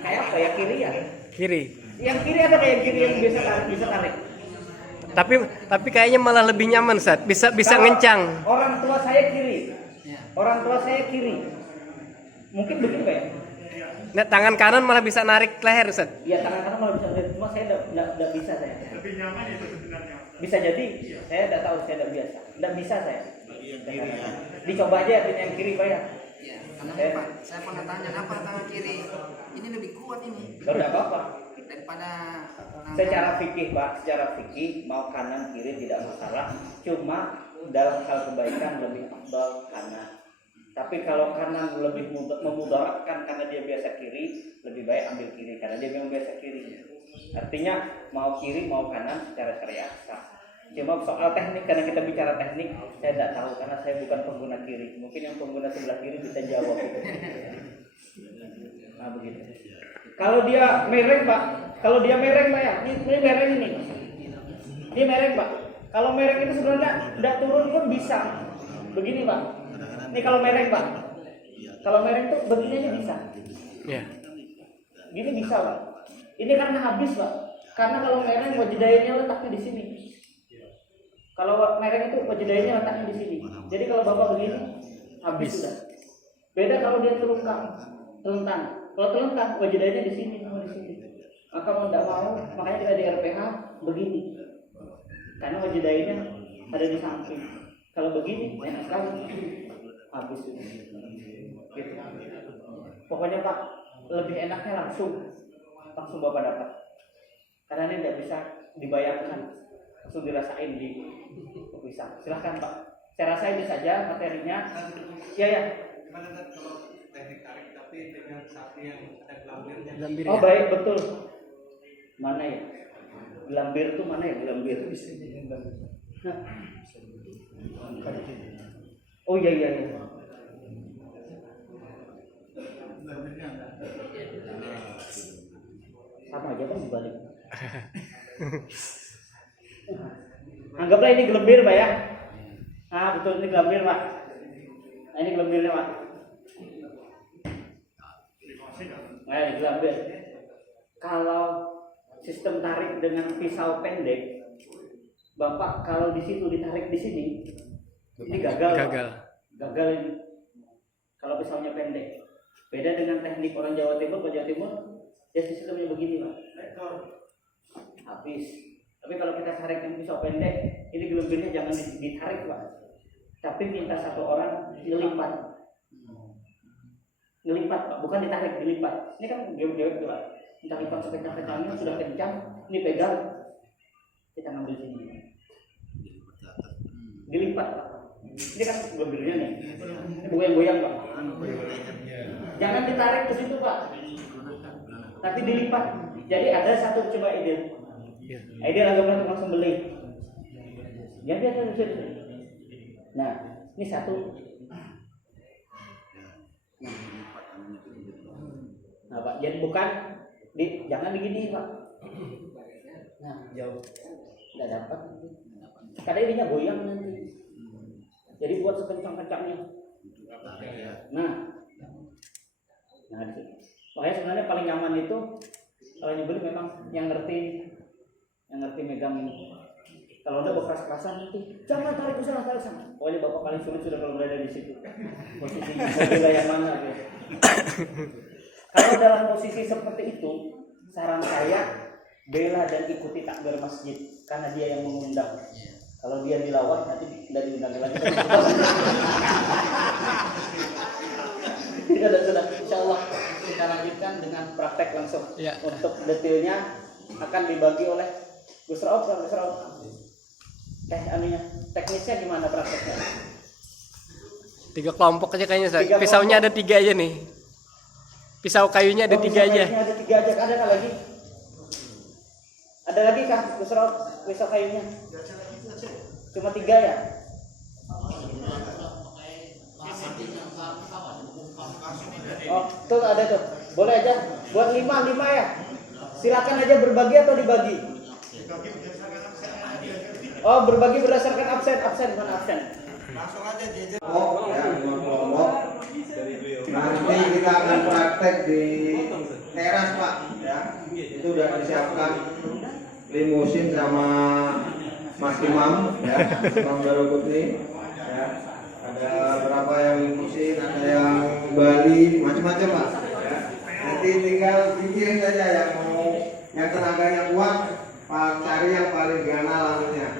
Kayak apa ya kiri ya? Kiri. Yang kiri ada kayak kiri yang bisa tarik. Tapi kayaknya malah lebih nyaman Ustaz. Bisa Kalau ngencang. Orang tua saya kiri. orang tua saya kiri. Mungkin begini Pak ya? Nah, tangan kanan malah bisa narik leher Ustaz. Iya tangan kanan malah bisa, cuma saya tidak bisa saya. Lebih nyaman itu sebenarnya. Bisa jadi, saya tidak tahu, saya tidak biasa. Tidak bisa saya. Dicoba aja yang kiri Pak ya. Iya, karena Pak, saya pernah tanya kenapa tangan kiri ini lebih kuat ini Tidak apa-apa. daripada Secara fikih Pak, secara fikih mau kanan kiri tidak masalah. Cuma dalam hal kebaikan lebih afdal kanan. Tapi kalau kanan lebih memudaratkan karena dia biasa kiri, lebih baik ambil kiri karena dia memang biasa kiri. Artinya mau kiri mau kanan secara syariat sah. Cuma soal teknik, karena kita bicara teknik, saya tidak tahu karena saya bukan pengguna kiri. Mungkin yang pengguna sebelah kiri bisa jawab itu. Nah begitu. Kalau dia mereng Pak, kalau dia mereng Pak ya, ini mereng ini. Ini mereng Pak. Kalau mereng itu sebenarnya tidak turun pun bisa. Begini Pak. Ini kalau mereng Pak. Kalau mereng tuh begini aja bisa. Iya. Gini bisa Pak. Ini karena habis Pak. Karena kalau mereng wajidayanya letaknya di sini. Kalau mereng itu wajidayanya letaknya di sini. Jadi kalau Bapak begini habis sudah. Beda kalau dia telentang. Kalau telentang wajidayanya di sini sama di sini. Maka mau tidak mau, makanya kita di RPH begini. Karena wajidayanya ada di samping. Kalau begini enak sekali. Habis sudah. Gitu. Pokoknya Pak, lebih enaknya langsung Bapak dapat. Karena ini tidak bisa dibayangkan, langsung dirasain di pisang. Silahkan Pak. Saya rasa ini saja materinya. Ya. Gimana kan kalau teknik tarik tapi dengan sapi yang ada gelambirnya? Oh baik betul. Mana ya? Gelambir itu mana ya gelambir? Oh iya. Sama aja kan dibalik. Anggaplah ini gelambir Pak ya. Ah betul ini gelambir Pak. Nah ini gelambirnya Pak. Nah ini gelambir. Kalau sistem tarik dengan pisau pendek, Bapak kalau di situ ditarik di sini, ini gagal. Gagal ini. Kalau pisaunya pendek. Beda dengan teknik orang Jawa Timur, ya sistemnya begini Pak. Habis. Tapi kalau kita tarik yang pisau pendek, ini gelambirnya jangan ditarik Pak. Tapi minta satu orang ngelipat Pak, bukan ditarik, dilipat. Ini kan gewek Pak. Kita lipat sekencang-kencangnya sudah kencang, ini pegang. Kita ngambil sini. Dilipat Pak. Ini kan gelambirnya nih. Ini goyang-goyang Pak. Jangan ditarik ke situ Pak. Tapi dilipat. Jadi ada satu coba ide. Ide anggaplah tukang sembelih. Jadi ada sini. Nah, ini satu. Nah, Pak, jadi bukan jangan begini Pak. Nah, jauh. Tidak dapat. Karena ininya goyang nanti. Jadi buat sekencang-kencangnya. Nah, makanya sebenarnya paling nyaman itu kalau nyebelin memang yang ngerti megang ini. Kalau udah keras-kerasan nanti jangan tarik ke sana. Pokoknya Bapak paling sulit sudah kalau berada di situ. Posisi mobil yang mana gitu. Kalau dalam posisi seperti itu, saran saya bela dan ikuti takbir masjid karena dia yang mengundang. Kalau dia dilawan nanti tidak diundang lagi. Sudah, insya Allah kita lanjutkan dengan praktek langsung. Ya. Untuk detailnya akan dibagi oleh Gus Rauf. Teknisnya gimana prakteknya? 3 kelompok aja kayaknya. Pisaunya ada 3 aja nih. Pisau kayunya ada 3 aja. Ada 3 aja. Ada nggak lagi? Ada lagi kah Gus Rauf pisau kayunya? Cuma 3 ya? Oh, tuh ada tuh. Boleh aja. Buat 5 ya. Silakan aja berbagi atau dibagi. Oh, berbagi berdasarkan absen bukan absen. Langsung aja jejer. Nanti kita akan praktek di teras Pak ya. Itu udah disiapkan limusin sama Mas Imam ya, Imam Darukutni ya. Ada beberapa yang limusin, ada yang Bali, macam-macam Pak. Ya. Nanti tinggal pikirin saja yang mau, yang tenaganya kuat, Pak cari yang paling ganal lalunya,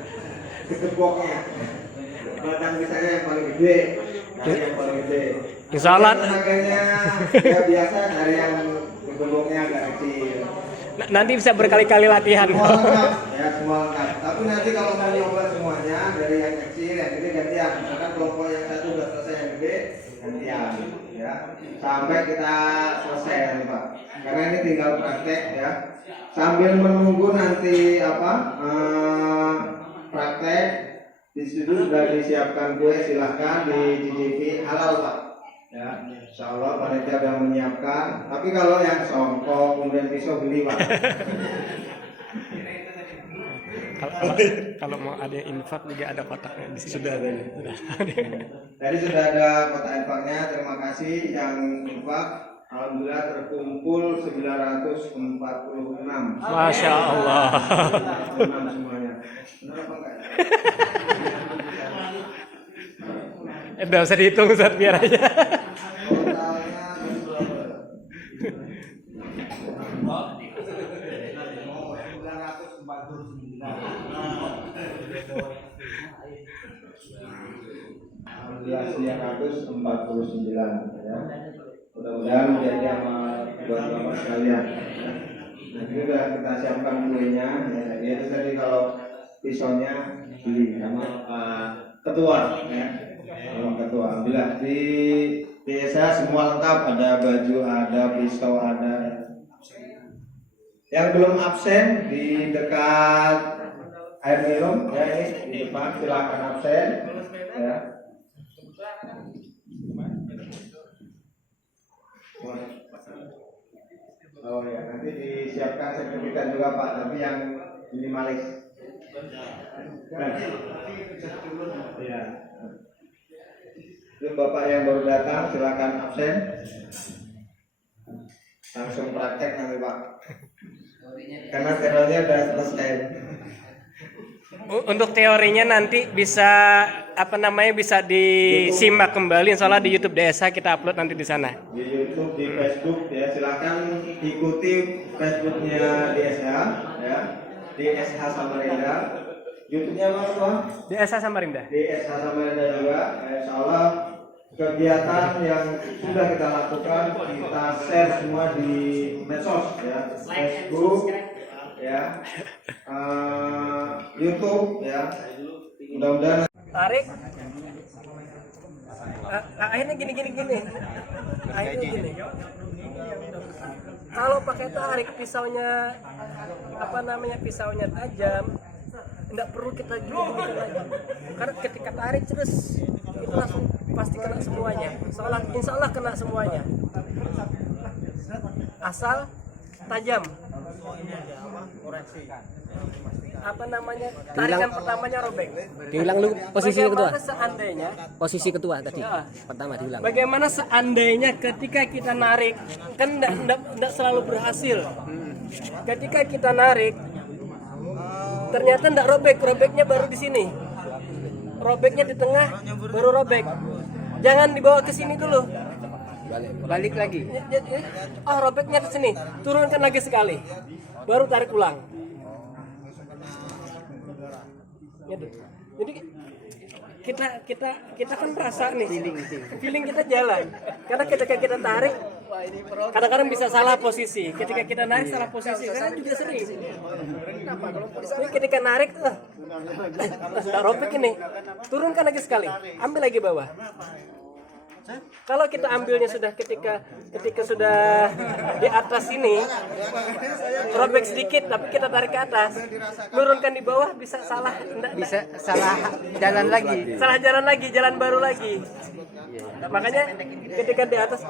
gedeboknya. Batang pisangnya yang paling gede, cari yang paling gede. Insya Allah. Tenaganya ya biasa, dari yang gedeboknya agak kecil. Nanti bisa berkali-kali latihan. Semua lengkap, ya semua lengkap. Tapi nanti kalau mau nyoba semuanya, dari yang kecil, yang gede gantian. Misalkan kelompok yang satu udah selesai yang gede, gantian, ya. Sampai kita selesai nih Pak. Karena ini tinggal praktek ya. Sambil menunggu nanti praktek, di situ sudah disiapkan kue, silahkan dicicipi, halal Pak. Ya, insya Allah panitia sudah menyiapkan. Tapi kalau yang songkok kemudian pisau beli Pak. Kalau mau ada infak juga ada kotaknya di sini. Sudah ada. Jadi sudah ada kotak infaknya. Terima kasih yang infak. Alhamdulillah terkumpul 946. Masya Allah. 946 semuanya. Benar apa enggak? Udah usah dihitung Ustaz, biar aja. Totalnya Alhamdulillah 949 ya. Mudah-mudahan menjadi amal buat Bapak sekalian. Nanti sudah kita siapkan kuenya ya. Itu tadi kalau pisaunya beli sama ketua ya. Ketua, alhamdulillah di desa semua lengkap, ada baju, ada pisau, ada. Yang belum absen di dekat air minum ya, ini di depan silakan absen ya. Oh ya, nanti disiapkan sertifikat juga Pak, tapi yang minimalis. Ya. Itu Bapak yang baru datang silakan absen. Langsung praktek nanti Pak. Karena teorinya udah selesai. Untuk teorinya nanti bisa bisa disimak kembali, insyaallah di YouTube DSH kita upload nanti di sana. Di YouTube, di Facebook ya, silakan ikuti Facebooknya DSH ya, DSH Samarinda. YouTube-nya apa Pak? DSH Samarinda. DSH Samarinda juga. Insyaallah kegiatan yang sudah kita lakukan kita share semua di medsos ya, Facebook ya, YouTube ya. Mudah-mudahan Tarik. Akhirnya gini. Akhirnya gini. Kalau pakai tarik pisaunya pisaunya tajam, tidak perlu kita gini lagi. Karena ketika tarik terus itu langsung pasti kena semuanya. Insya Allah kena semuanya. Asal tajam. Tarikan pertamanya robek. Diulang lu posisi ketua. Seandainya Posisi ketua tadi. Pertama diulang. Bagaimana seandainya ketika kita narik, kan tidak selalu berhasil. Ketika kita narik, ternyata tidak robek, robeknya baru di sini. Robeknya di tengah, baru robek. Jangan dibawa ke sini dulu. Balik lagi. Oh, robeknya di sini. Turunkan lagi sekali. Baru tarik ulang. Jadi kita kan merasa nih, feeling kita jalan. Karena ketika kita tarik, kadang-kadang bisa salah posisi. Ketika kita narik salah posisi, karena juga sering. Jadi ketika narik, robek ini, turunkan lagi sekali, ambil lagi bawah. Kalau kita ambilnya sudah ketika sudah di atas ini, robek sedikit, tapi kita tarik ke atas, turunkan di bawah bisa salah jalan lagi, jalan baru lagi. Makanya ketika di atas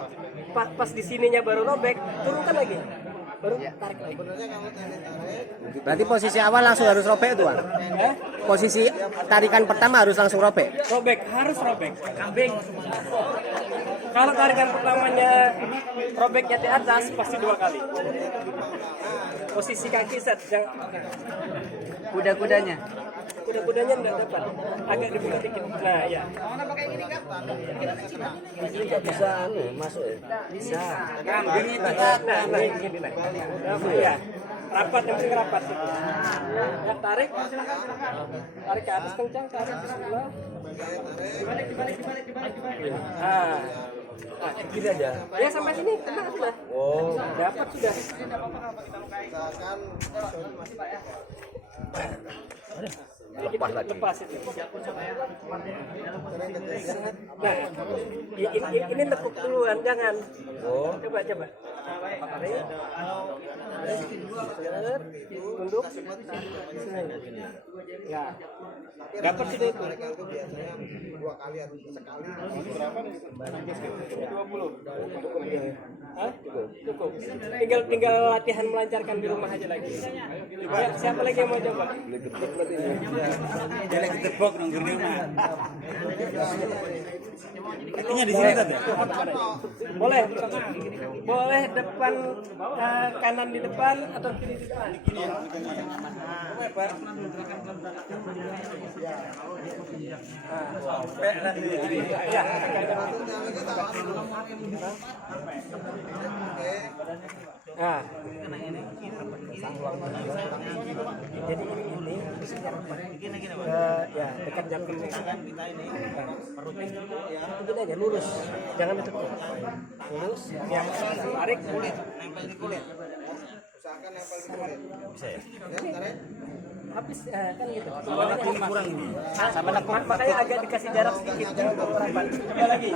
pas di sininya baru robek, turunkan lagi, baru tarik lagi. Berarti posisi awal langsung harus robek tuh, Bang? Posisi tarikan pertama harus langsung robek. Harus robek. Kalau tarikan pertamanya robeknya di atas, pasti 2 kali. Posisi kaki set. Kuda-kudanya. kuda-kudanya enggak dapat. Agak dibuka dikit. Nah, ya. Ini nggak bisa masuk ya? Bisa. Kambing itu nah, gini nah. Ya. Rapat, yang penting rapat situ. Ya, tarik. Tarik ke atas kencang, tarik ke sebelah. Dibalik. Nah. Nah, gini aja. Ya sampai sini, tenang sudah. Oh, dapat sudah. Lepas itu. Nah, ini tekuk duluan, jangan. Oh, coba. Tunduk. Ya. Dapat sudah itu. Biasanya 2 kali atau sekali. Berapa nih? 20. Hah? Cukup. Tinggal latihan melancarkan di rumah aja lagi. Siapa lagi yang mau coba? Jelek tebok nunggu di rumah. Itunya di sini tadi. Boleh depan kanan di depan atau kiri di depan. Nah, jadi ini ya dekat jangkung ini. Begini aja lurus, jangan ditekuk. Lurus, ya tarik kulit, Nempel di kulit. Usahakan nempel di kulit. Bisa ya? Tarik. habis kan gitu. Kurang ini. Makanya agak dikasih jarak sedikit, jangan terlalu rapat. Coba lagi.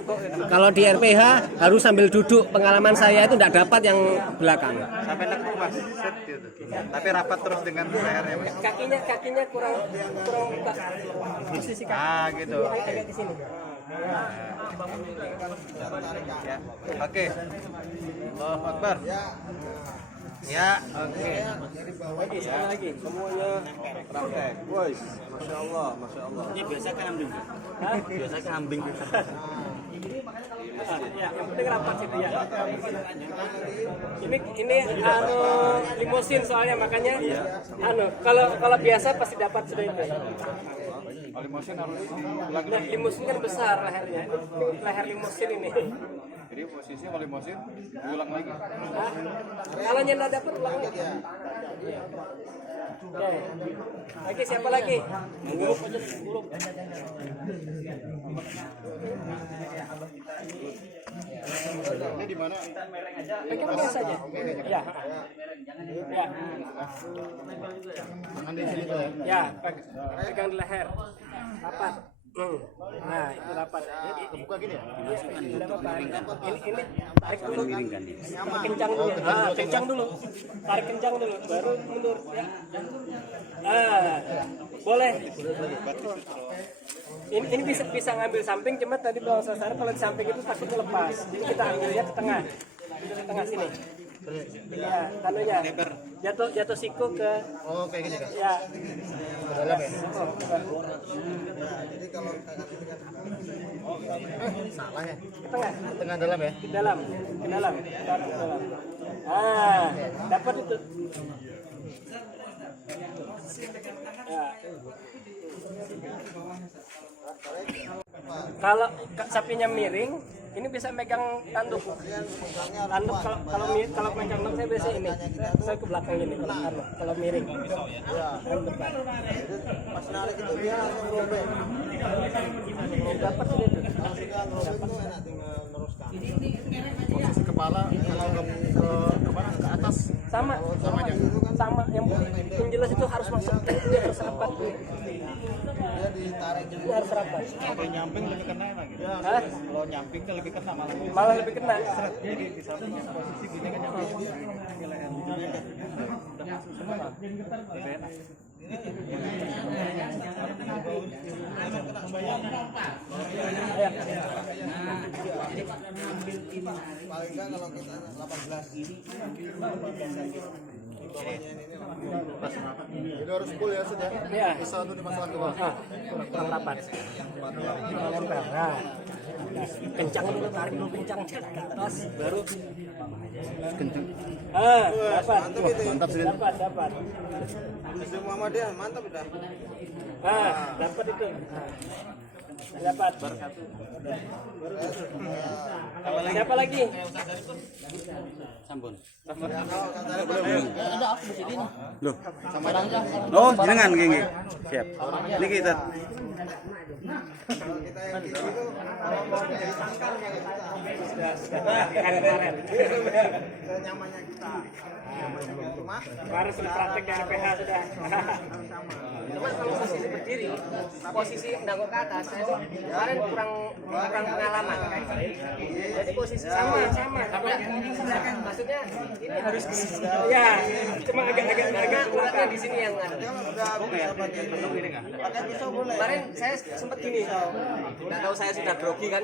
Kalau di RPH harus sambil duduk. Pengalaman saya itu tidak dapat yang belakang. Sampai nekuk mas, set gitu. Tapi rapat terus dengan lehernya mas. Kakinya kurang buka. Posisi kaki. Ah gitu. Agak ke sini. Ya. Oke. Allahu Akbar. Ya, oke. Lagi, sekali lagi. Semuanya Praktek. Boys, masya Allah, masya Allah. Ini biasa kambing. Hah? Biasa kambing. Ya, yang penting rapat situ ya. Ini limusin soalnya makanya kalau biasa pasti dapat sudah itu. Limusin harus Nah, limusin kan besar lehernya. Ini leher limusin ini. jadi posisinya kalau limusin diulang lagi. Hah? Kalau yang nggak dapat ulang lagi. Oke. Lagi siapa lagi? Gulung aja gulung. Ini di mana? Pegang biasa aja. Ya. Ya. Tangan di sini tuh ya. Ya, pegang di leher. Rapat. Nah, itu rapat. Kebuka gini ya? Tidak apa-apa. Ini tarik dulu. Tarik kencang dulu. Kencang dulu. Tarik kencang dulu, baru mundur. Ya. Boleh. Ini bisa ngambil samping, cuma tadi Bang Sasar kalau di samping itu takutnya lepas. Jadi kita ambilnya ke tengah. Di tengah sini. Ya, kanunya. Jatuh siku ke. Oh, kayak gini kan? Ya. Dalam ya? Jadi kalau kita Salah ya? Ke tengah. Tengah dalam ya? Ke dalam. Taruh ke dalam. Dapat itu. Ya. Kalau sapinya miring, ini bisa megang tanduk. Tanduk kalau megang tanduk saya biasa ini. Saya ke belakang ini kalau miring. Yang depan. pas narik itu dia langsung robek. Dapat sudah itu. Dapat itu enak tinggal neruskan. Posisi kepala kalau ke atas Sama yang jelas itu harus masuk, dia harus rapat. Dia ditarik Ini harus rapat. kalau nyamping lebih kena lagi. Hah? Kalau nyamping kan lebih kena malah. Malah lebih kena. Jadi di samping posisi gini kan paling enggak kalau kita 18 ini Itu harus full ya sudah. Iya. Bisa untuk dimasukkan ke bawah. Kurang rapat. Nempel. Nah, kencang dulu, tarik dulu kencang ke atas, baru kencang. Dapat. Mantap sih. Dapat. Muslim Muhammadiyah mantap udah. Dapat itu. Dapat. Siapa lagi? Sampun. Loh. Oh, jenengan nggih. Siap. Ini kita. Kita yang di situ kalau mau jadi sangkar kayak kita. Keren. Senyamannya kita. Cuma Harus praktek dari PH sudah. Cuman kalau posisi berdiri, posisi mengganggu ke atas, saya tuh kemarin kurang pengalaman. Jadi posisi sama. Maksudnya ini harus Ya, cuma agak uratnya di sini yang ada. pakai pisau boleh. Kemarin saya sempat gini, nggak tahu saya sudah grogi kan.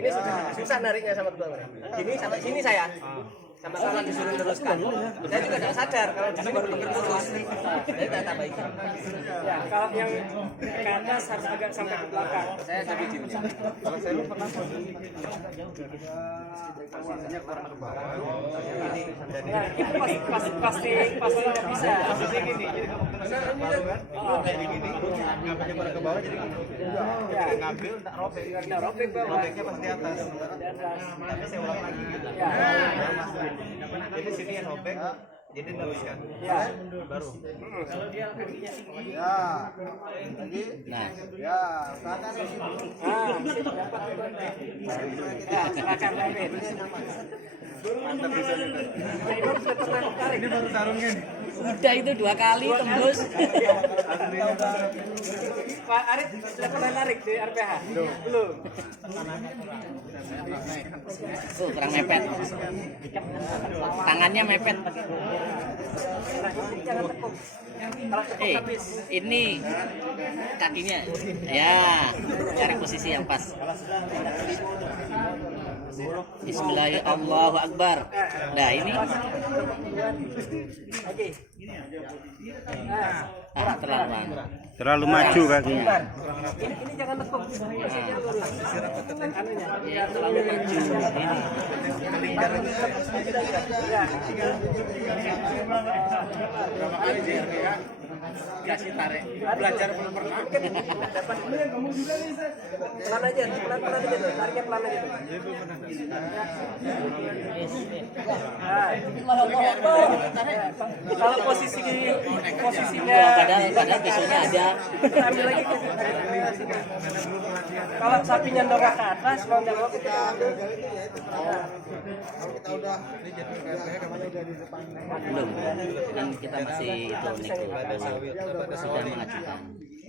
Ini sudah susah nariknya sama ketua. Gini sampai sini saya. Sampai kalau disuruh teruskan. Saya juga tidak sadar kalau di sini baru terus. Jadi tak tambahin. Ya, kalau yang ke atas harus agak sampai ke belakang. Saya tapi di Kalau saya lu pernah Nah, itu pasti nggak bisa. gini. Ngambilnya pada ke bawah jadi Ya, ngambil tak robek. nggak robek bawah. Robeknya pas di atas. Tapi saya ulang lagi gitu. Ya, Jadi sini yang robek, jadi teruskan. ya. Baru. Kalau dia kakinya tinggi. Ya. Lagi. Nah, Ya, kanan di sini. Ya, silakan David. Mantap bisa nih. Ini baru sarungnya nih. udah itu 2 kali tembus. Pak Arif sudah pernah narik di RPH? Belum. Kurang mepet. Tangannya mepet. Jangan tekuk. Kalau tekuk habis. Ini kakinya. Ya, cari posisi yang pas. Bismillahirrahmanirrahim. Allahu Akbar. Nah, ini Lagi. terlalu maju kakinya. Ini jangan tekuk. Posisinya lurus. Anunya. Ya, terlalu maju. Ya. Kasih tarik. Belajar belum pernah. Dapat pelan aja tuh, pelan aja tuh, tariknya pelan aja tuh. Kalau posisinya Padahal besoknya ada. ambil lagi. Kalau sapinya ndongak ke atas, mau nggak mau kita ambil. Kalau kita udah udah di depan. Belum. Kan kita masih itu sudah mengajukan.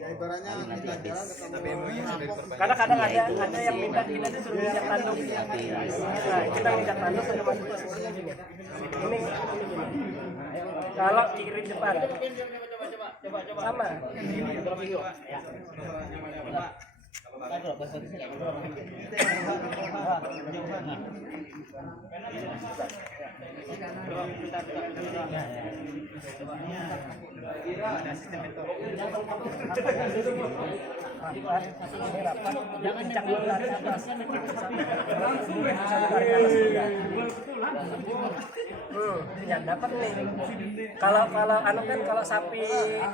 Ya ibaratnya kita jalan ketemu Kadang-kadang ada yang minta kita tuh suruh minjak tanduk. Nah, kita minjak tanduk sudah masuk posisinya gini. Ini. Kalau kiri depan. Sama. Jangan kencang dulu dari atas. Ya dapat nih. Kalau anu kan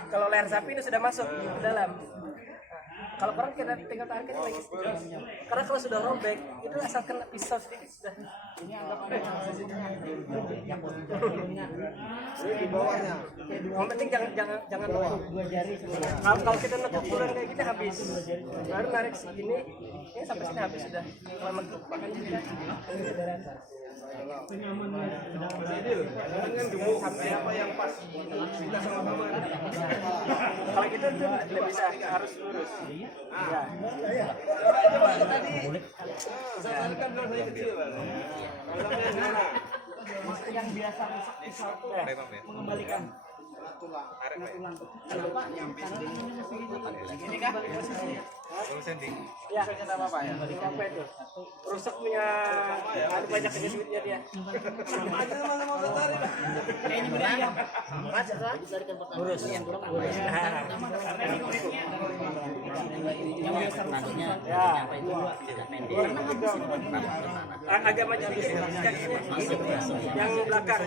kalau leher sapi itu sudah masuk ke dalam. Kalau orang kita tinggal tarik lagi sedikit. Karena kalau sudah robek, itu asal kena pisau sedikit sudah. di bawahnya. Yang penting jangan dua jari. Kalau kita nekuk bulan kayak gini habis. Baru narik segini, ini sampai sini habis sudah. Kalau mentuk bahkan kita dari atas. Sampai apa yang pas kita sama-sama. Kalau gitu tuh tidak bisa, harus lurus. Ya. Coba tadi. Saya kan dulu saya kecil. Yang biasa rusak pisau itu mengembalikan tulang. Ini kah? Ya, nama apa ya? Apa itu? Rusak punya banyak duitnya dia. Ini berapa? Urus. Agak maju dikit yang belakang.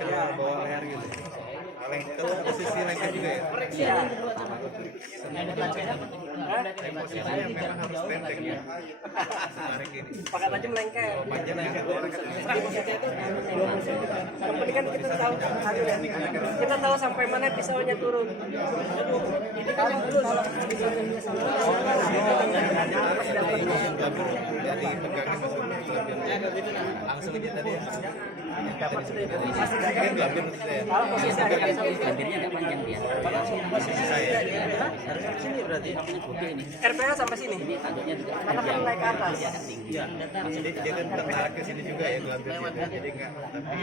Ya, bawah leher gitu. Posisi lengket juga ya? Iya. Pakai baju melengket. Yang penting kan kita tahu satu ya. Kita tahu sampai mana pisaunya turun. Ini kan kalau langsung aja tadi ya. Dapat sudah itu. Kalau posisi banjirnya agak panjang dia. Posisi saya harus ke sini berarti. RPH sampai sini. Karena kan naik ke atas. Iya. Dia kan tertarik ke sini juga ya gelambirnya. Jadi enggak tapi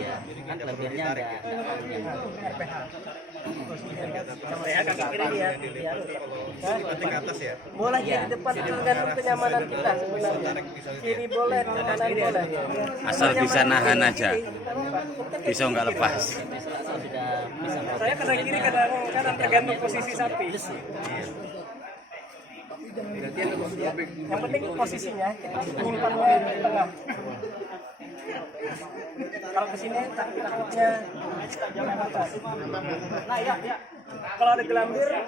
iya. Kan gelambirnya ada RPH. Saya agak kiri ya. Seperti ke atas ya. Boleh di depan tergantung kenyamanan kita sebenarnya. Kiri boleh, kanan boleh. Asal bisa nahan aja, pisau nggak lepas. Saya kadang kiri kadang kanan tergantung posisi sapi. Yang penting posisinya kita menyimpannya di tengah. Kalau kesini takutnya jangan atas. Nah ya. Kalau ada gelambirnya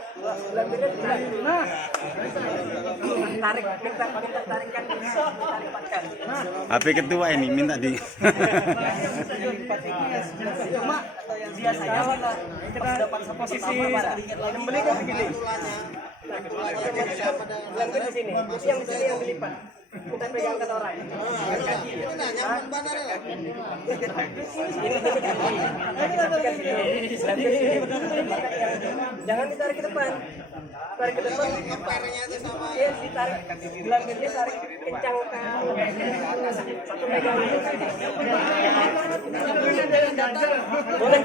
nah tarik minta tarikan tarikkan. HP ketua ini minta di. Cuma biasanya kita dapat posisi nyembelih kan begini. Gelambir di sini, jadi yang di sini yang dilipat. Kita pegangkan orang. Jangan ditarik ke depan. Tarik ke depan. Iya, ditarik. Gelambirnya tarik kencang ke satu megang. Boleh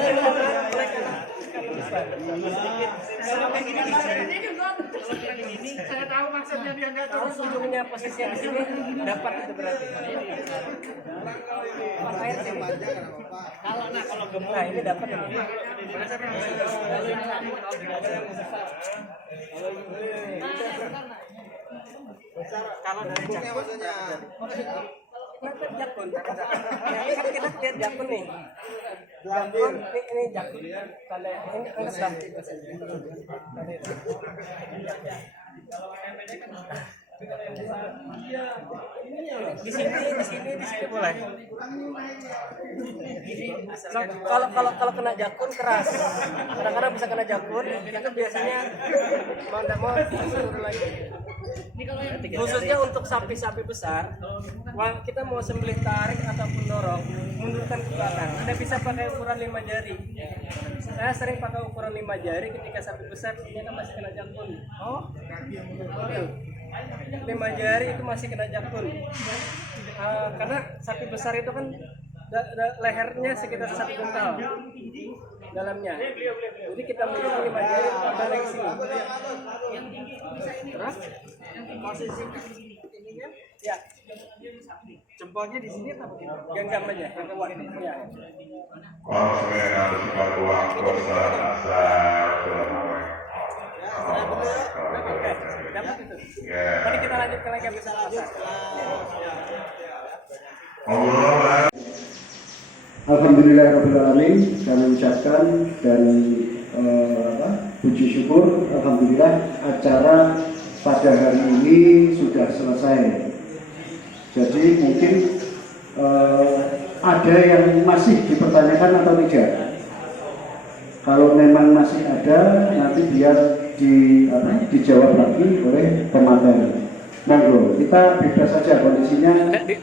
saya tahu maksudnya dia nggak tahu ujungnya posisi yang di sini dapat itu berarti. Air sini. Kalau gemuk ini dapat ini. Kalau dari jakun jakun. Ini kan kita lihat jakun nih. Jakun ini jakun. Kalau ini sudah. Di sini boleh. Kalau kena jakun keras, kadang-kadang bisa kena jakun, itu biasanya mau disuruh lagi. Khususnya untuk sapi-sapi besar, kita mau sembelih tarik ataupun dorong, mundurkan ke belakang. Anda bisa pakai ukuran 5 jari. Saya sering pakai ukuran 5 jari ketika sapi besar ternyata masih kena jakun. Oh, 5 jari itu masih kena jakun. Karena sapi besar itu kan lehernya sekitar 1 kuintal dalamnya. Jadi kita menggunakan 5 jari tambah lagi sini. Terus posisi ininya ya. Jempolnya di sini atau begini? Genggam aja, yang kuat ini. Ya. Dapat itu. Tadi kita lanjutkan lagi habis asar. Alhamdulillahirrahmanirrahim. Kami ucapkan dan puji syukur alhamdulillah acara pada hari ini sudah selesai. Jadi mungkin ada yang masih dipertanyakan atau tidak. Kalau memang masih ada, nanti biar dijawab lagi oleh pemateri. Monggo, kita bebas saja kondisinya.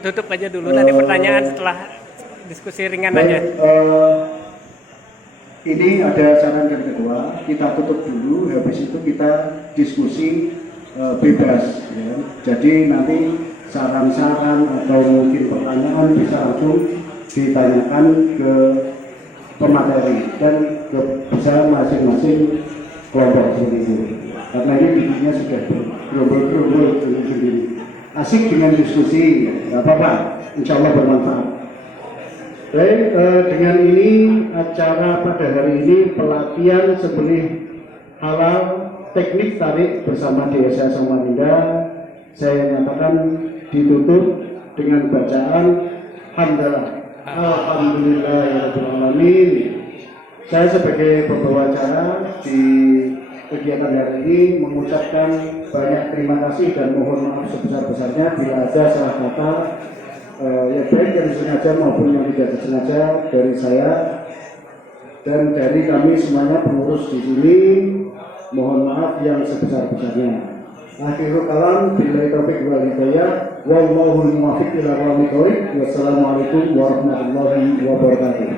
Tutup aja dulu nanti pertanyaan setelah diskusi ringan aja. Ini ada saran yang kedua, kita tutup dulu, habis itu kita diskusi bebas. Ya. Jadi nanti saran-saran atau mungkin pertanyaan bisa langsung ditanyakan ke pemateri dan bisa masing-masing kelompok sendiri. karena ini bikinnya sudah bergerombol-gerombol sendiri. Asik dengan diskusi, nggak apa-apa, insya Allah bermanfaat. Baik, dengan ini acara pada hari ini pelatihan sembelih halal teknik tarik bersama Desa Samarinda saya nyatakan ditutup dengan bacaan hamdalah alhamdulillahirabbil alamin. Saya sebagai pembawa acara di kegiatan hari ini mengucapkan banyak terima kasih dan mohon maaf sebesar-besarnya bila ada salah kata ya baik yang disengaja maupun yang tidak disengaja dari saya dan dari kami semuanya pengurus di sini. Mohon maaf yang sebesar-besarnya. Akhirul kalam billahi taufiq wal hidayah wallahu muwaffiq ila aqwamit thoriq. Wassalamualaikum warahmatullahi wabarakatuh.